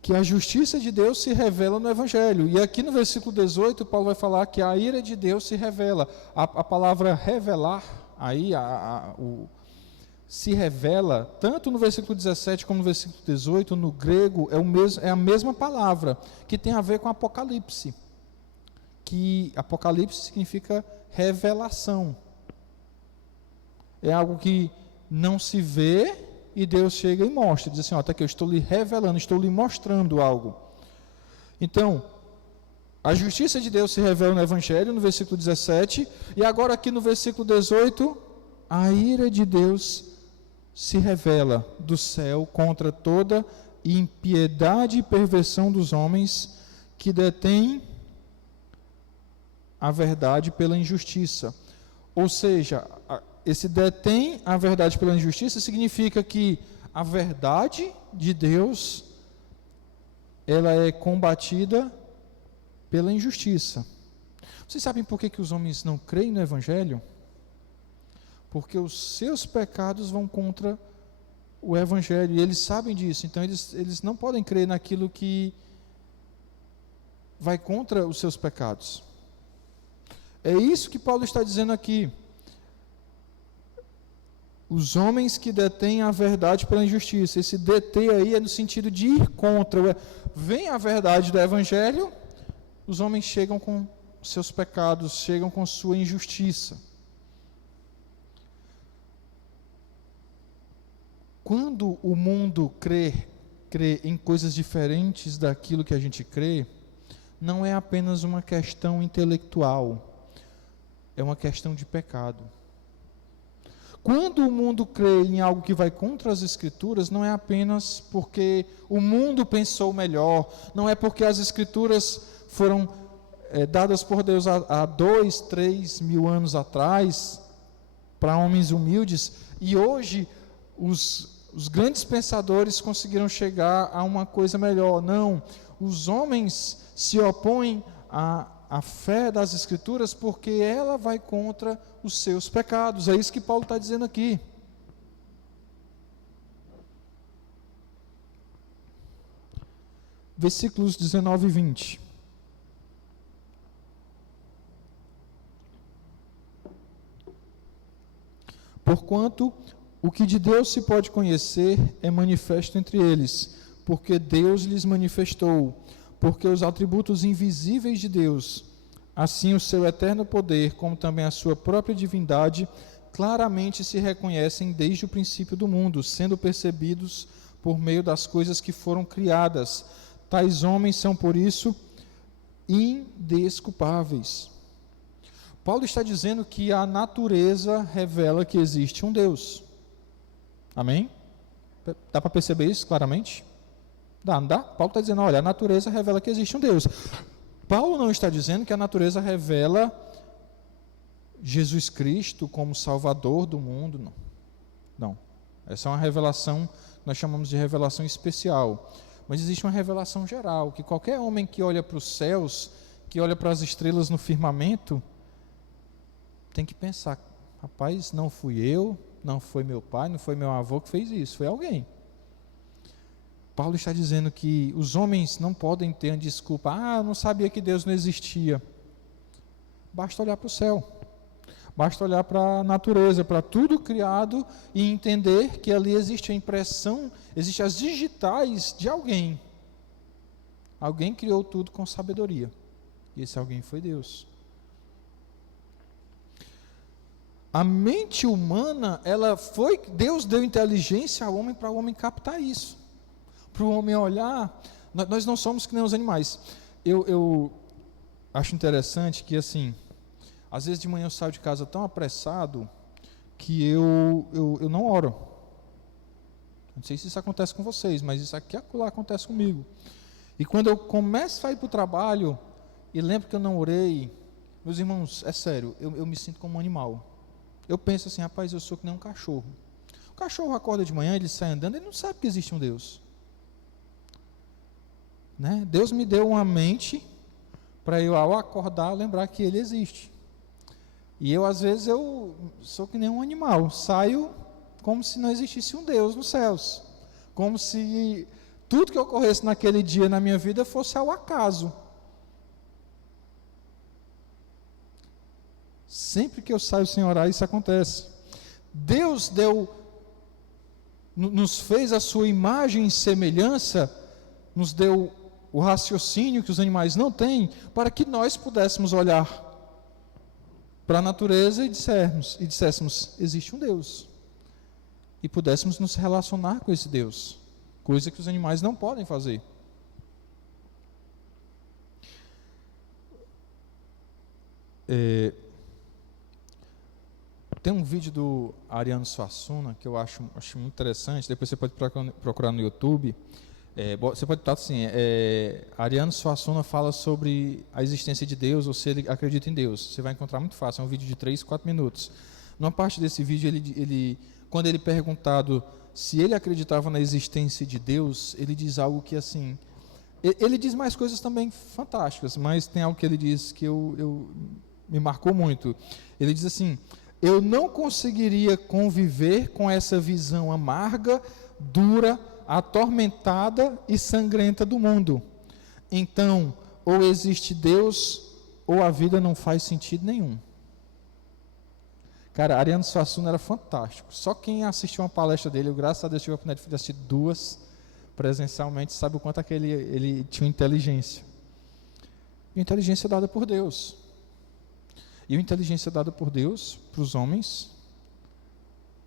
que a justiça de Deus se revela no Evangelho. E aqui no versículo 18, Paulo vai falar que a ira de Deus se revela. A palavra revelar, aí, se revela, tanto no versículo 17 como no versículo 18, no grego, é a mesma palavra, que tem a ver com Apocalipse. Que Apocalipse significa revelação. É algo que não se vê e Deus chega e mostra, diz assim, está aqui, eu estou lhe revelando, estou lhe mostrando algo. Então, a justiça de Deus se revela no Evangelho, no versículo 17, e agora aqui no versículo 18, a ira de Deus se revela do céu contra toda impiedade e perversão dos homens que detêm a verdade pela injustiça. Ou seja, esse detém a verdade pela injustiça significa que a verdade de Deus, ela é combatida pela injustiça. Vocês sabem por que os homens não creem no Evangelho? Porque os seus pecados vão contra o Evangelho, e eles sabem disso, então eles não podem crer naquilo que vai contra os seus pecados. É isso que Paulo está dizendo aqui. Os homens que detêm a verdade pela injustiça. Esse deter aí é no sentido de ir contra. Vem a verdade do Evangelho, os homens chegam com seus pecados, chegam com sua injustiça. Quando o mundo crê em coisas diferentes daquilo que a gente crê, não é apenas uma questão intelectual, é uma questão de pecado. Quando o mundo crê em algo que vai contra as Escrituras, não é apenas porque o mundo pensou melhor, não é porque as Escrituras foram dadas por Deus há 2, 3 mil anos atrás, para homens humildes, e hoje os grandes pensadores conseguiram chegar a uma coisa melhor. Não, os homens se opõem à fé das Escrituras porque ela vai contra os seus pecados. É isso que Paulo está dizendo aqui. Versículos 19 e 20. Porquanto o que de Deus se pode conhecer é manifesto entre eles, porque Deus lhes manifestou, porque os atributos invisíveis de Deus, assim o seu eterno poder, como também a sua própria divindade, claramente se reconhecem desde o princípio do mundo, sendo percebidos por meio das coisas que foram criadas. Tais homens são, por isso, indesculpáveis. Paulo está dizendo que a natureza revela que existe um Deus. Amém? Dá para perceber isso claramente? Dá, não dá? Paulo está dizendo, olha, a natureza revela que existe um Deus. Paulo não está dizendo que a natureza revela Jesus Cristo como Salvador do mundo, não. Não. Essa é uma revelação, nós chamamos de revelação especial. Mas existe uma revelação geral, que qualquer homem que olha para os céus, que olha para as estrelas no firmamento, tem que pensar, rapaz, não fui eu, não foi meu pai, não foi meu avô que fez isso, foi alguém. Paulo está dizendo que os homens não podem ter uma desculpa, eu não sabia que Deus não existia. Basta olhar para o céu, basta olhar para a natureza, para tudo criado e entender que ali existe a impressão, existem as digitais de alguém. Alguém criou tudo com sabedoria, e esse alguém foi Deus. A mente humana, Deus deu inteligência ao homem para o homem captar isso. Para o homem olhar, nós não somos que nem os animais. Eu acho interessante que, assim, às vezes de manhã eu saio de casa tão apressado que eu não oro. Não sei se isso acontece com vocês, mas isso aqui acontece comigo. E quando eu começo a ir para o trabalho e lembro que eu não orei, meus irmãos, é sério, eu me sinto como um animal. Eu penso assim, rapaz, eu sou que nem um cachorro. O cachorro acorda de manhã, ele sai andando, ele não sabe que existe um Deus. Né? Deus me deu uma mente para eu, ao acordar, lembrar que Ele existe. E eu, às vezes, eu sou que nem um animal. Saio como se não existisse um Deus nos céus. Como se tudo que ocorresse naquele dia na minha vida fosse ao acaso. Sempre que eu saio sem orar, isso acontece. Deus nos fez a sua imagem e semelhança, nos deu o raciocínio que os animais não têm, para que nós pudéssemos olhar para a natureza e disséssemos, existe um Deus. E pudéssemos nos relacionar com esse Deus, coisa que os animais não podem fazer. Tem um vídeo do Ariano Suassuna que eu acho muito interessante, depois você pode procurar no YouTube. Você pode estar assim, Ariano Suassuna fala sobre a existência de Deus, ou se ele acredita em Deus. Você vai encontrar muito fácil, é um vídeo de 3, 4 minutos. Numa parte desse vídeo, quando ele é perguntado se ele acreditava na existência de Deus, ele diz algo que assim, ele diz mais coisas também fantásticas, mas tem algo que ele diz que me marcou muito. Ele diz assim, eu não conseguiria conviver com essa visão amarga, dura, atormentada e sangrenta do mundo. Então, ou existe Deus, ou a vida não faz sentido nenhum. Cara, Ariano Suassuna era fantástico. Só quem assistiu uma palestra dele, eu, graças a Deus, tive a oportunidade de assistir 2 presencialmente, sabe o quanto ele tinha inteligência. E inteligência dada por Deus. E a inteligência dada por Deus para os homens,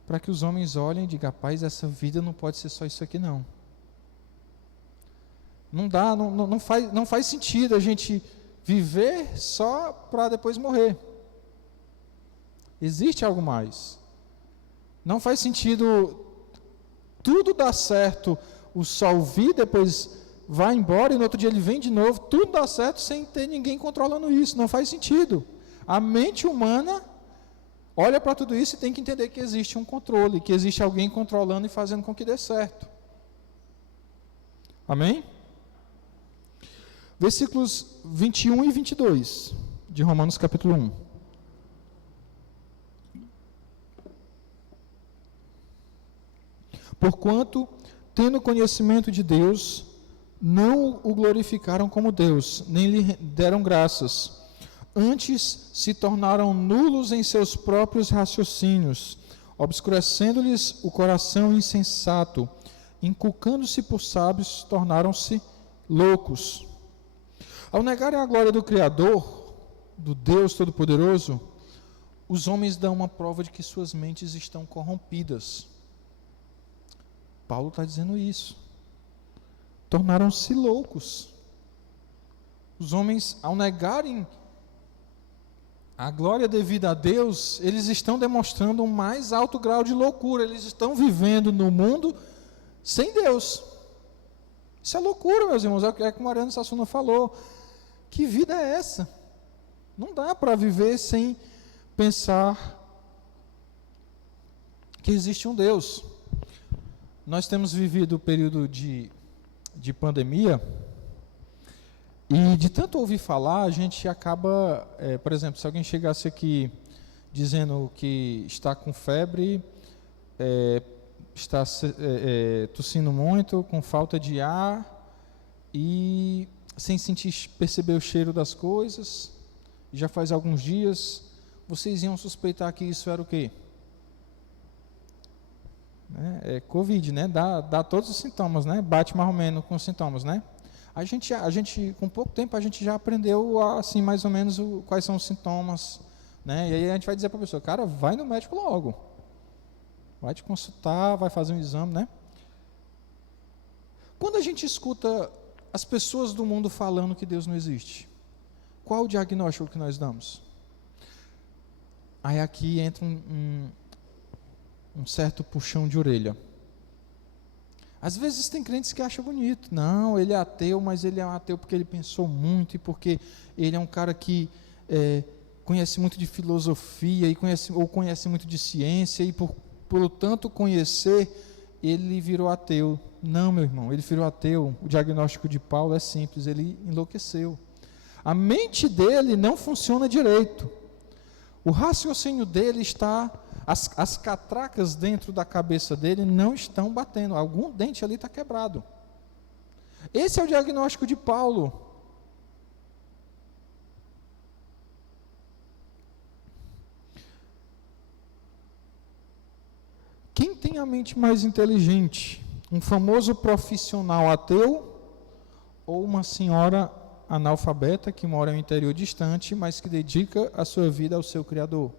para que os homens olhem e digam, rapaz, essa vida não pode ser só isso aqui não. Não dá, não faz sentido a gente viver só para depois morrer. Existe algo mais. Não faz sentido tudo dar certo, o sol vir, depois vai embora e no outro dia ele vem de novo, tudo dá certo sem ter ninguém controlando isso. Não faz sentido. A mente humana olha para tudo isso e tem que entender que existe um controle, que existe alguém controlando e fazendo com que dê certo. Amém? Versículos 21 e 22 de Romanos capítulo 1. Porquanto, tendo conhecimento de Deus, não o glorificaram como Deus, nem lhe deram graças. Antes se tornaram nulos em seus próprios raciocínios, obscurecendo-lhes o coração insensato, inculcando-se por sábios, tornaram-se loucos. Ao negarem a glória do Criador, do Deus Todo-Poderoso, os homens dão uma prova de que suas mentes estão corrompidas. Paulo está dizendo isso. Tornaram-se loucos. Os homens, ao negarem a glória devida a Deus, eles estão demonstrando um mais alto grau de loucura. Eles estão vivendo no mundo sem Deus. Isso é loucura, meus irmãos. É o que o Mariano Sassuna falou. Que vida é essa? Não dá para viver sem pensar que existe um Deus. Nós temos vivido o período de pandemia, e de tanto ouvir falar, a gente acaba, por exemplo, se alguém chegasse aqui dizendo que está com febre, está tossindo muito, com falta de ar, e sem perceber o cheiro das coisas, já faz alguns dias, vocês iam suspeitar que isso era o quê? Covid, né? Dá todos os sintomas, né? Bate mais ou menos com os sintomas, né? A gente, com pouco tempo, a gente já aprendeu, assim, mais ou menos quais são os sintomas, né? E aí a gente vai dizer para a pessoa, cara, vai no médico logo. Vai te consultar, vai fazer um exame, né? Quando a gente escuta as pessoas do mundo falando que Deus não existe, qual o diagnóstico que nós damos? Aí aqui entra um certo puxão de orelha. Às vezes tem crentes que acham bonito. Não, ele é ateu, mas ele é um ateu porque ele pensou muito e porque ele é um cara que conhece muito de filosofia e conhece muito de ciência e por tanto conhecer, ele virou ateu. Não, meu irmão, ele virou ateu. O diagnóstico de Paulo é simples, ele enlouqueceu. A mente dele não funciona direito. O raciocínio dele está... As catracas dentro da cabeça dele não estão batendo. Algum dente ali está quebrado. Esse é o diagnóstico de Paulo. Quem tem a mente mais inteligente? Um famoso profissional ateu ou uma senhora analfabeta que mora em um interior distante, mas que dedica a sua vida ao seu Criador?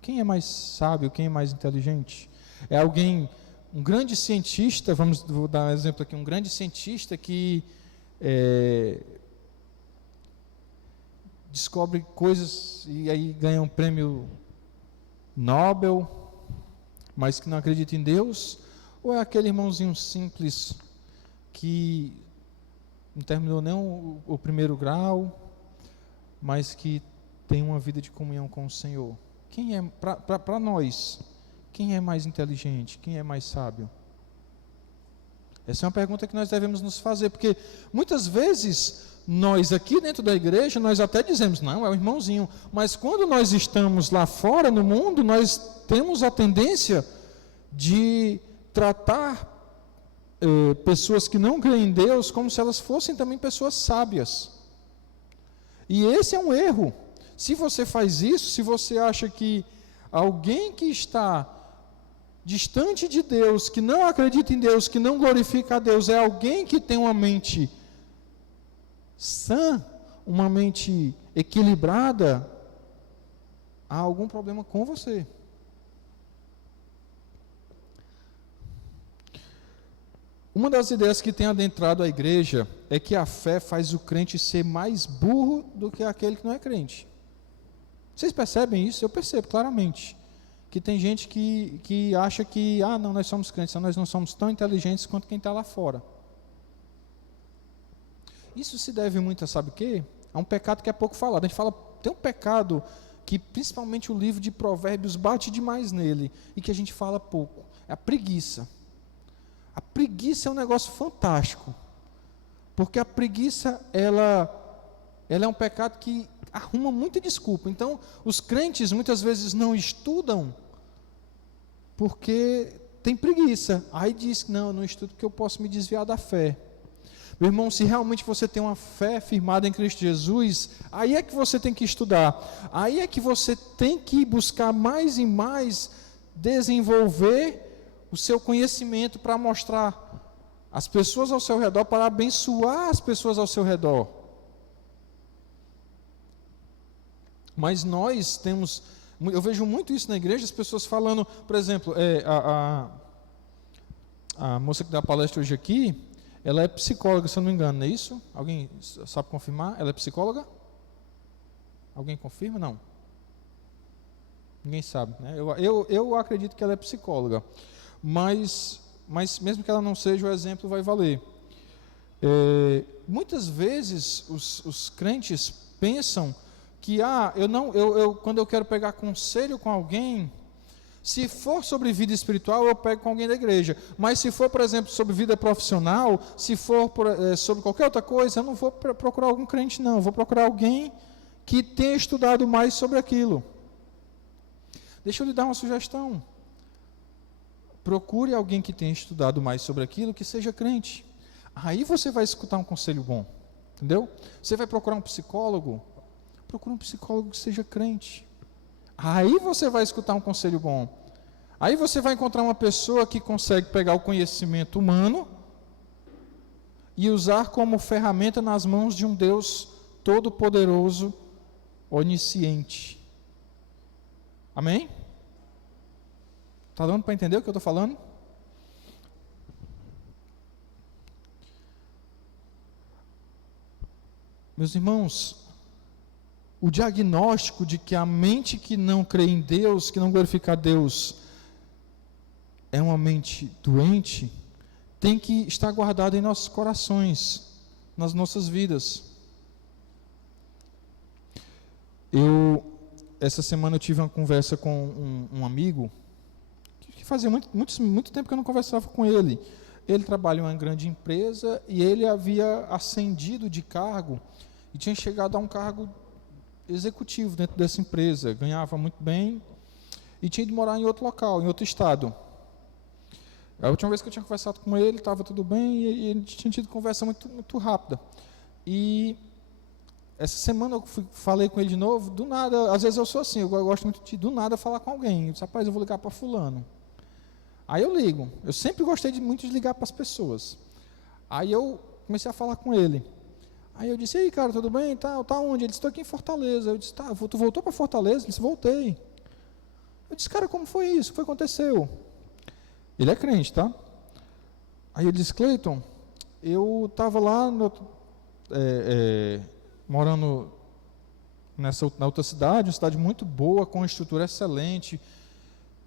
Quem é mais sábio, quem é mais inteligente? É alguém, um grande cientista, vou dar um exemplo aqui, um grande cientista que descobre coisas e aí ganha um prêmio Nobel, mas que não acredita em Deus? Ou é aquele irmãozinho simples que não terminou nem o primeiro grau, mas que tem uma vida de comunhão com o Senhor? Quem é, para nós, quem é mais inteligente, quem é mais sábio? Essa é uma pergunta que nós devemos nos fazer, porque muitas vezes, nós aqui dentro da igreja, nós até dizemos, não, é o irmãozinho, mas quando nós estamos lá fora no mundo, nós temos a tendência de tratar pessoas que não creem em Deus como se elas fossem também pessoas sábias. E esse é um erro. Se você faz isso, se você acha que alguém que está distante de Deus, que não acredita em Deus, que não glorifica a Deus, é alguém que tem uma mente sã, uma mente equilibrada, há algum problema com você. Uma das ideias que tem adentrado a igreja é que a fé faz o crente ser mais burro do que aquele que não é crente. Vocês percebem isso? Eu percebo claramente. Que tem gente que acha que, não, nós somos crentes, nós não somos tão inteligentes quanto quem está lá fora. Isso se deve muito a, sabe o quê? A um pecado que é pouco falado. A gente fala, tem um pecado que principalmente o livro de Provérbios bate demais nele, e que a gente fala pouco. É a preguiça. A preguiça é um negócio fantástico, porque a preguiça, ela é um pecado que arruma muita desculpa. Então, os crentes muitas vezes não estudam, porque tem preguiça. Aí diz, não, eu não estudo porque eu posso me desviar da fé. Meu irmão, se realmente você tem uma fé firmada em Cristo Jesus, aí é que você tem que estudar. Aí é que você tem que buscar mais e mais desenvolver o seu conhecimento para mostrar às pessoas ao seu redor, para abençoar as pessoas ao seu redor. Mas nós temos, eu vejo muito isso na igreja, as pessoas falando, por exemplo, a moça que dá a palestra hoje aqui, ela é psicóloga, se eu não me engano, não é isso? Alguém sabe confirmar? Ela é psicóloga? Alguém confirma? Não. Ninguém sabe, né? Eu acredito que ela é psicóloga. Mas mesmo que ela não seja, o exemplo vai valer. Muitas vezes os crentes pensam que quando eu quero pegar conselho com alguém, se for sobre vida espiritual, eu pego com alguém da igreja. Mas se for, por exemplo, sobre vida profissional, se for sobre qualquer outra coisa, eu não vou procurar algum crente, não. Eu vou procurar alguém que tenha estudado mais sobre aquilo. Deixa eu lhe dar uma sugestão. Procure alguém que tenha estudado mais sobre aquilo, que seja crente. Aí você vai escutar um conselho bom, entendeu? Você vai procurar um psicólogo, procure um psicólogo que seja crente. Aí você vai escutar um conselho bom. Aí você vai encontrar uma pessoa que consegue pegar o conhecimento humano e usar como ferramenta nas mãos de um Deus todo-poderoso, onisciente. Amém? Está dando para entender o que eu estou falando? Meus irmãos, o diagnóstico de que a mente que não crê em Deus, que não glorifica a Deus, é uma mente doente, tem que estar guardado em nossos corações, nas nossas vidas. Essa semana eu tive uma conversa com um amigo, que fazia muito tempo que eu não conversava com ele. Ele trabalha em uma grande empresa e ele havia ascendido de cargo e tinha chegado a um cargo executivo dentro dessa empresa, ganhava muito bem e tinha de morar em outro local, em outro estado. A última vez que eu tinha conversado com ele, estava tudo bem e ele tinha tido conversa muito rápida. E essa semana eu falei com ele de novo, do nada, às vezes eu sou assim, eu gosto muito de do nada falar com alguém. Eu disse, rapaz, eu vou ligar para fulano. Aí eu ligo, eu sempre gostei muito de ligar para as pessoas. Aí eu comecei a falar com ele. Aí eu disse, e aí cara, tudo bem? Tá onde? Ele disse, estou aqui em Fortaleza. Eu disse, tá, tu voltou para Fortaleza? Ele disse, voltei. Eu disse, cara, como foi isso? O que aconteceu? Ele é crente, tá? Aí ele disse, Cleiton, eu estava lá morando na outra cidade, uma cidade muito boa, com uma estrutura excelente,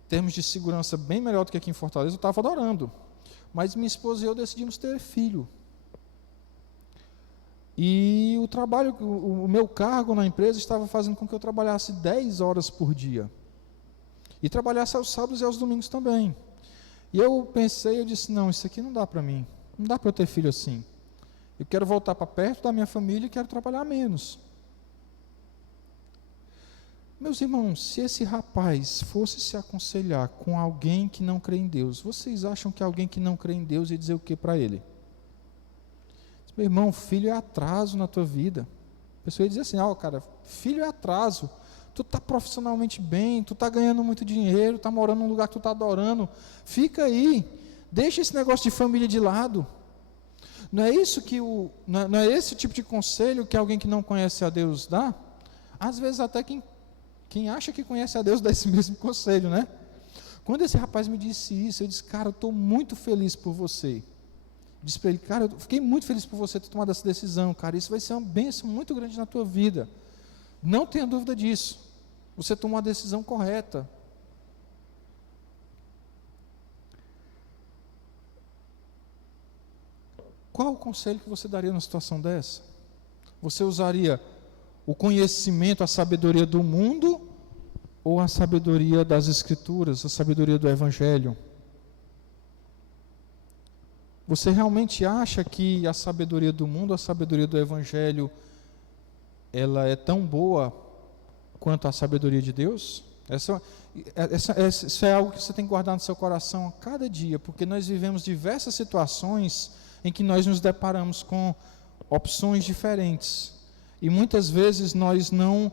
termos de segurança bem melhor do que aqui em Fortaleza, eu estava adorando. Mas minha esposa e eu decidimos ter filho. E o trabalho, o meu cargo na empresa estava fazendo com que eu trabalhasse 10 horas por dia. E trabalhasse aos sábados e aos domingos também. E eu disse, não, isso aqui não dá para mim. Não dá para eu ter filho assim. Eu quero voltar para perto da minha família e quero trabalhar menos. Meus irmãos, se esse rapaz fosse se aconselhar com alguém que não crê em Deus, vocês acham que alguém que não crê em Deus ia dizer o que para ele? Meu irmão, filho é atraso na tua vida. A pessoa ia dizer assim, cara, filho é atraso. Tu está profissionalmente bem, tu está ganhando muito dinheiro, está morando num lugar que tu está adorando. Fica aí, deixa esse negócio de família de lado. Não é isso não é esse tipo de conselho que alguém que não conhece a Deus dá? Às vezes até quem acha que conhece a Deus dá esse mesmo conselho, né? Quando esse rapaz me disse isso, eu disse, cara, eu estou muito feliz por você. Diz para ele, cara, eu fiquei muito feliz por você ter tomado essa decisão, cara, isso vai ser uma bênção muito grande na tua vida. Não tenha dúvida disso. Você tomou a decisão correta. Qual o conselho que você daria numa situação dessa? Você usaria o conhecimento, a sabedoria do mundo ou a sabedoria das Escrituras, a sabedoria do Evangelho? Você realmente acha que a sabedoria do mundo, a sabedoria do Evangelho, ela é tão boa quanto a sabedoria de Deus? Isso é algo que você tem que guardar no seu coração a cada dia, porque nós vivemos diversas situações em que nós nos deparamos com opções diferentes. E muitas vezes nós não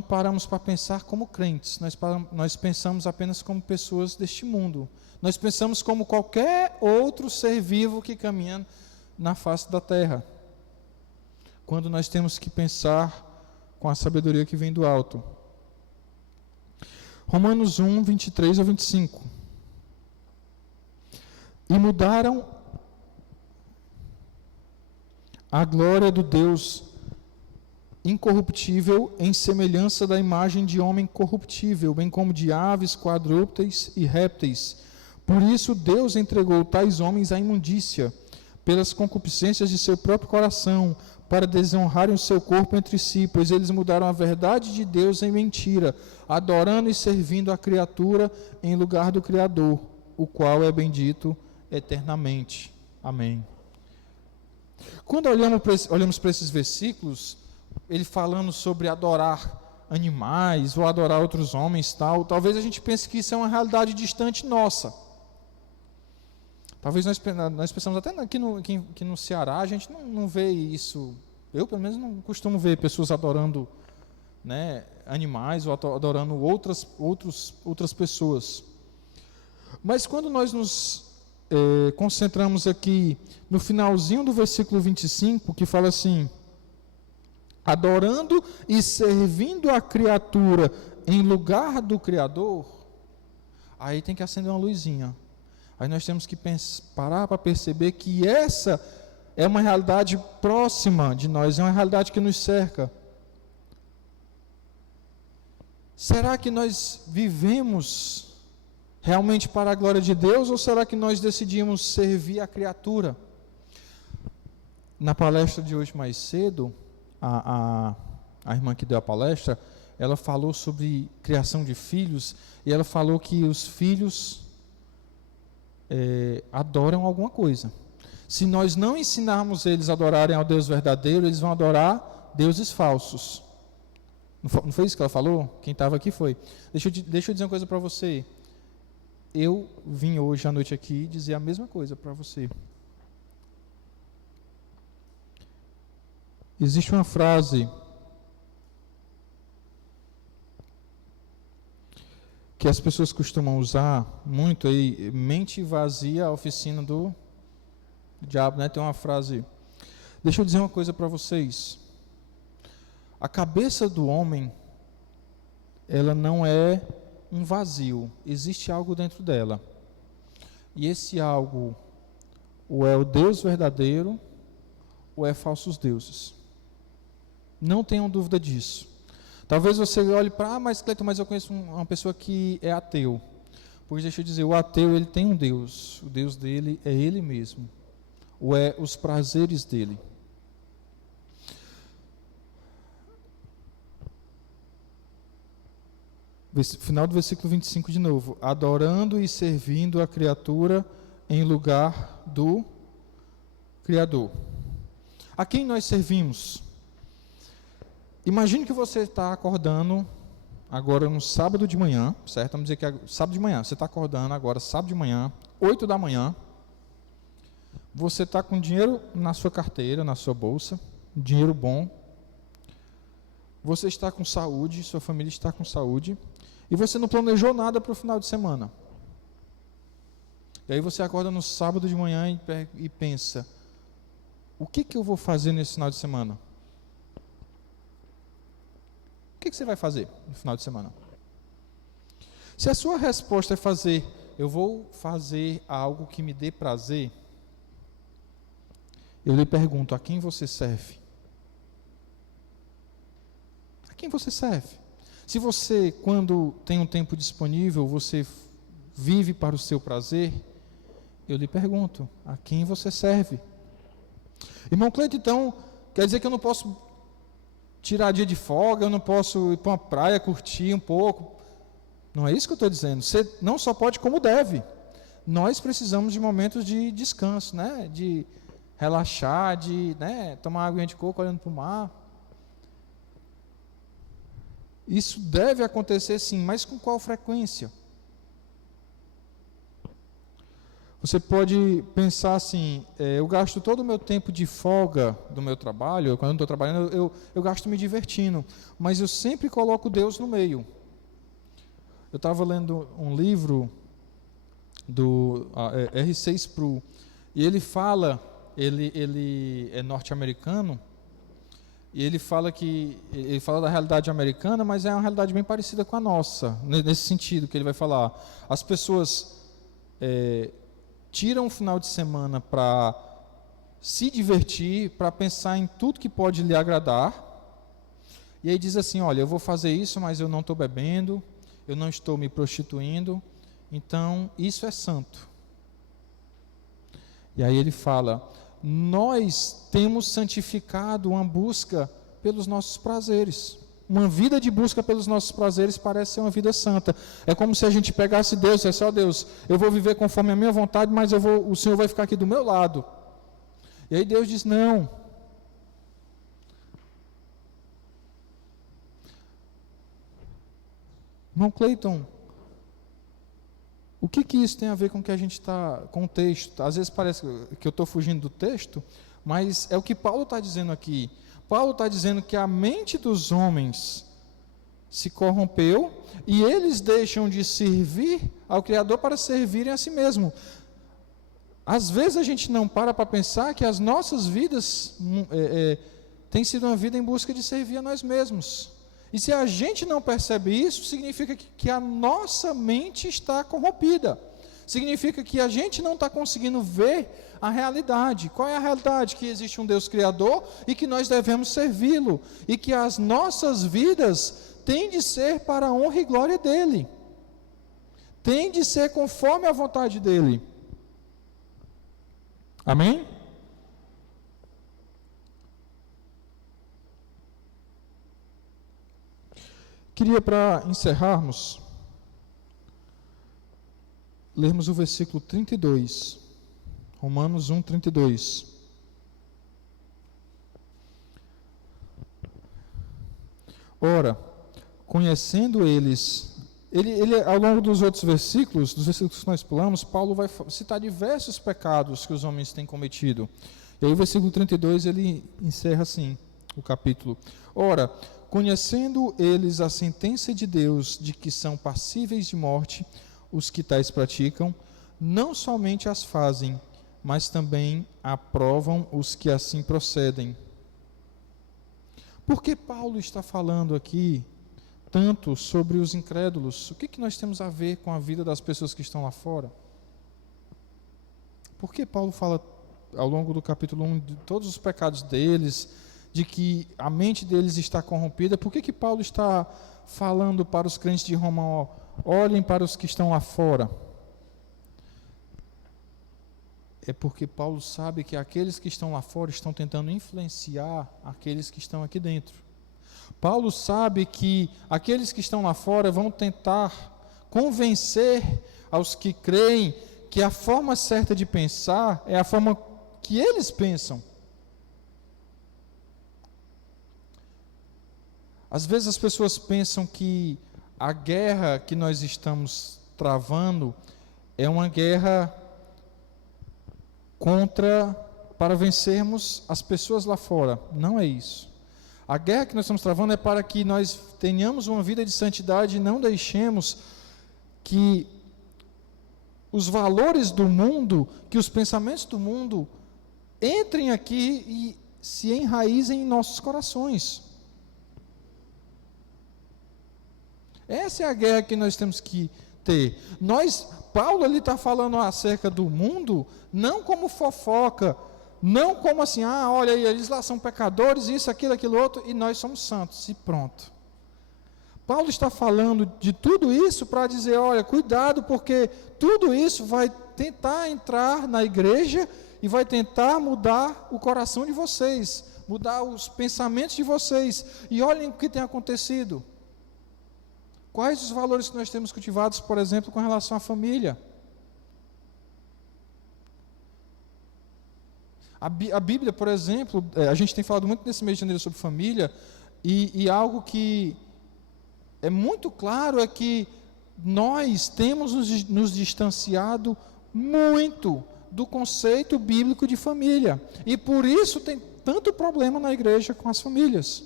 paramos para pensar como crentes, nós pensamos apenas como pessoas deste mundo. Nós pensamos como qualquer outro ser vivo que caminha na face da terra. Quando nós temos que pensar com a sabedoria que vem do alto. Romanos 1, 23 a 25. E mudaram a glória do Deus incorruptível em semelhança da imagem de homem corruptível, bem como de aves, quadrúpedes e répteis. Por isso Deus entregou tais homens à imundícia, pelas concupiscências de seu próprio coração, para desonrarem o seu corpo entre si, pois eles mudaram a verdade de Deus em mentira, adorando e servindo a criatura em lugar do Criador, o qual é bendito eternamente. Amém. Quando olhamos para esses versículos, ele falando sobre adorar animais ou adorar outros homens, talvez a gente pense que isso é uma realidade distante nossa. Talvez nós pensamos até aqui no Ceará, a gente não vê isso. Eu, pelo menos, não costumo ver pessoas adorando, né, animais ou adorando outras pessoas. Mas quando nós nos concentramos aqui no finalzinho do versículo 25, que fala assim: adorando e servindo a criatura em lugar do Criador, aí tem que acender uma luzinha. Aí nós temos que parar para perceber que essa é uma realidade próxima de nós, é uma realidade que nos cerca. Será que nós vivemos realmente para a glória de Deus, ou será que nós decidimos servir a criatura? Na palestra de hoje mais cedo, a irmã que deu a palestra, ela falou sobre criação de filhos, e ela falou que os filhos adoram alguma coisa. Se nós não ensinarmos eles a adorarem ao Deus verdadeiro, eles vão adorar deuses falsos. Não foi isso que ela falou? Quem estava aqui foi. Deixa eu dizer uma coisa para você. Eu vim hoje à noite aqui dizer a mesma coisa para você. Existe uma frase que as pessoas costumam usar muito aí: mente vazia, a oficina do diabo, né? Tem uma frase. Deixa eu dizer uma coisa para vocês. A cabeça do homem, ela não é um vazio, existe algo dentro dela. E esse algo, ou é o Deus verdadeiro, ou é falsos deuses. Não tenham dúvida disso. Talvez você olhe para, mas Cleiton, mas eu conheço uma pessoa que é ateu. Pois deixa eu dizer, o ateu, ele tem um Deus. O Deus dele é ele mesmo. Ou é os prazeres dele. Final do versículo 25 de novo. Adorando e servindo a criatura em lugar do Criador. A quem nós servimos? Imagine que você está acordando agora no sábado de manhã, certo? Vamos dizer que é sábado de manhã. Você está acordando agora sábado de manhã, 8 da manhã. Você está com dinheiro na sua carteira, na sua bolsa, dinheiro bom. Você está com saúde, sua família está com saúde. E você não planejou nada para o final de semana. E aí você acorda no sábado de manhã e pensa: o que eu vou fazer nesse final de semana? O que você vai fazer no final de semana? Se a sua resposta é eu vou fazer algo que me dê prazer, Eu lhe pergunto, a quem você serve? A quem você serve? Se você, quando tem um tempo disponível, você vive para o seu prazer, eu lhe pergunto, a quem você serve? Irmão Cleito, então, quer dizer que eu não posso tirar dia de folga, eu não posso ir para uma praia, curtir um pouco? Não é isso que eu estou dizendo. Você não só pode, como deve. Nós precisamos de momentos de descanso, né? De relaxar, de, né, tomar água de coco olhando para o mar. Isso deve acontecer sim, mas com qual frequência? Você pode pensar assim, eu gasto todo o meu tempo de folga do meu trabalho, quando eu não estou trabalhando, eu gasto me divertindo, mas eu sempre coloco Deus no meio. Eu estava lendo um livro do R6 Pro, e ele fala, ele é norte-americano, e ele fala da realidade americana, mas é uma realidade bem parecida com a nossa, nesse sentido que ele vai falar. As pessoas tiram um final de semana para se divertir, para pensar em tudo que pode lhe agradar, e aí diz assim, olha, eu vou fazer isso, mas eu não estou bebendo, eu não estou me prostituindo, então isso é santo. E aí ele fala, nós temos santificado uma busca pelos nossos prazeres. Uma vida de busca pelos nossos prazeres parece ser uma vida santa. É como se a gente pegasse Deus e dissesse, ó Deus, eu vou viver conforme a minha vontade, mas o Senhor vai ficar aqui do meu lado. E aí Deus diz, não. Irmão Cleiton, o que isso tem a ver com o que a gente está, com o texto? Às vezes parece que eu estou fugindo do texto, mas é o que Paulo está dizendo aqui. Paulo está dizendo que a mente dos homens se corrompeu e eles deixam de servir ao Criador para servirem a si mesmo. Às vezes a gente não para pensar que as nossas vidas têm sido uma vida em busca de servir a nós mesmos. E se a gente não percebe isso, significa que a nossa mente está corrompida. Significa que a gente não está conseguindo ver a realidade. Qual é a realidade? Que existe um Deus Criador e que nós devemos servi-lo. E que as nossas vidas têm de ser para a honra e glória dEle. Têm de ser conforme a vontade dEle. Amém? Queria, para encerrarmos, lermos o versículo 32, Romanos 1, 32. Ora, conhecendo eles, ele ao longo dos outros versículos, dos versículos que nós pulamos, Paulo vai citar diversos pecados que os homens têm cometido. E aí o versículo 32, ele encerra assim, o capítulo. Ora, conhecendo eles a sentença de Deus de que são passíveis de morte os que tais praticam, não somente as fazem, mas também aprovam os que assim procedem. Por que Paulo está falando aqui tanto sobre os incrédulos? O que nós temos a ver com a vida das pessoas que estão lá fora? Por que Paulo fala ao longo do capítulo 1 de todos os pecados deles, de que a mente deles está corrompida? Por que Paulo está falando para os crentes de Roma, ó, olhem para os que estão lá fora? É porque Paulo sabe que aqueles que estão lá fora estão tentando influenciar aqueles que estão aqui dentro. Paulo sabe que aqueles que estão lá fora vão tentar convencer aos que creem que a forma certa de pensar é a forma que eles pensam. Às vezes as pessoas pensam que a guerra que nós estamos travando é uma guerra para vencermos as pessoas lá fora. Não é isso. A guerra que nós estamos travando é para que nós tenhamos uma vida de santidade e não deixemos que os valores do mundo, que os pensamentos do mundo entrem aqui e se enraizem em nossos corações. Essa é a guerra que nós temos que ter. Paulo está falando acerca do mundo, não como fofoca, Não como assim, olha aí, eles lá são pecadores, isso, aquilo outro, e nós somos santos, e pronto. Paulo está falando de tudo isso para dizer, olha, cuidado, porque tudo isso vai tentar entrar na igreja e vai tentar mudar o coração de vocês, mudar os pensamentos de vocês. E olhem o que tem acontecido. Quais os valores que nós temos cultivados, por exemplo, com relação à família? A Bíblia, por exemplo, a gente tem falado muito nesse mês de janeiro sobre família, e algo que é muito claro é que nós temos nos distanciado muito do conceito bíblico de família, e por isso tem tanto problema na igreja com as famílias.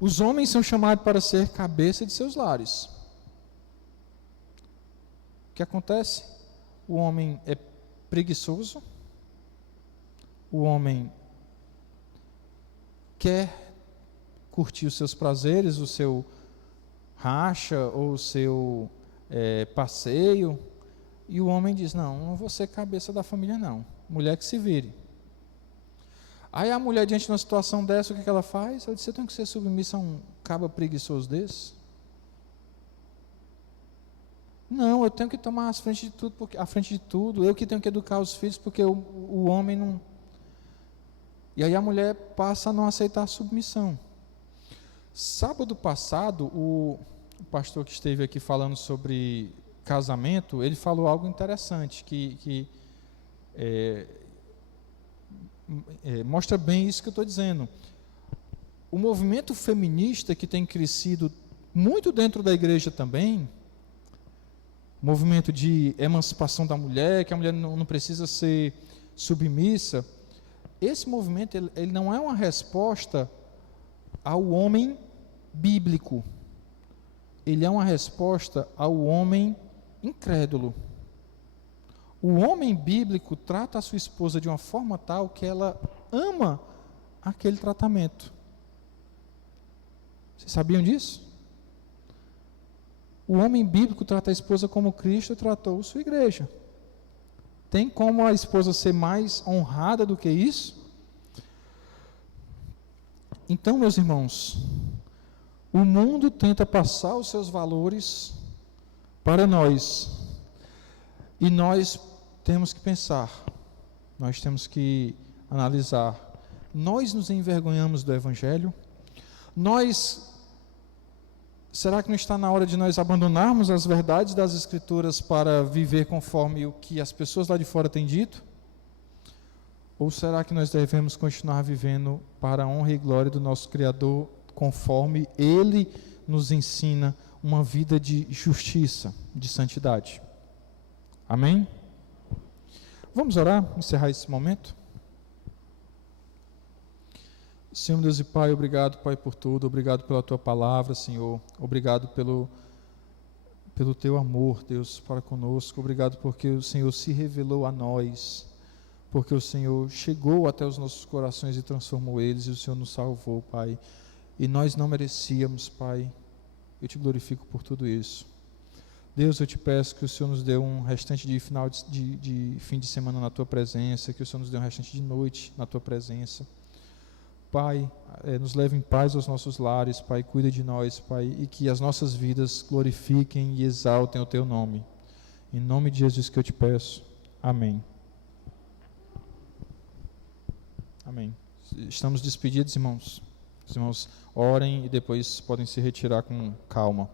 Os homens são chamados para ser cabeça de seus lares. O que acontece? O homem é preguiçoso, o homem quer curtir os seus prazeres, o seu racha ou o seu passeio, e o homem diz, não vou ser cabeça da família não, mulher que se vire. Aí a mulher, diante de uma situação dessa, o que ela faz? Ela diz, você tem que ser submissa a um caba preguiçoso desse? Não, eu tenho que tomar a frente de tudo, eu que tenho que educar os filhos, porque o homem não... E aí a mulher passa a não aceitar a submissão. Sábado passado, o pastor que esteve aqui falando sobre casamento, ele falou algo interessante, que mostra bem isso que eu estou dizendo. O movimento feminista que tem crescido muito dentro da igreja também, movimento de emancipação da mulher, que a mulher não precisa ser submissa, esse movimento ele não é uma resposta ao homem bíblico, ele é uma resposta ao homem incrédulo. O homem bíblico trata a sua esposa de uma forma tal que ela ama aquele tratamento. Vocês sabiam disso? O homem bíblico trata a esposa como Cristo tratou sua igreja. Tem como a esposa ser mais honrada do que isso? Então, meus irmãos, o mundo tenta passar os seus valores para nós, e nós temos que pensar, nós temos que analisar. Nós nos envergonhamos do Evangelho? Será que não está na hora de nós abandonarmos as verdades das Escrituras para viver conforme o que as pessoas lá de fora têm dito? Ou será que nós devemos continuar vivendo para a honra e glória do nosso Criador, conforme Ele nos ensina uma vida de justiça, de santidade? Amém? Vamos orar, encerrar esse momento? Senhor Deus e Pai, obrigado, Pai, por tudo, obrigado pela Tua palavra, Senhor, obrigado pelo Teu amor, Deus, para conosco, obrigado porque o Senhor se revelou a nós, porque o Senhor chegou até os nossos corações e transformou eles, e o Senhor nos salvou, Pai, e nós não merecíamos, Pai. Eu te glorifico por tudo isso. Deus, eu te peço que o Senhor nos dê um restante de fim de semana na Tua presença, que o Senhor nos dê um restante de noite na Tua presença. Pai, nos leve em paz aos nossos lares, Pai, cuida de nós, Pai, e que as nossas vidas glorifiquem e exaltem o Teu nome. Em nome de Jesus que eu te peço. Amém. Amém. Estamos despedidos, irmãos. Os irmãos orem e depois podem se retirar com calma.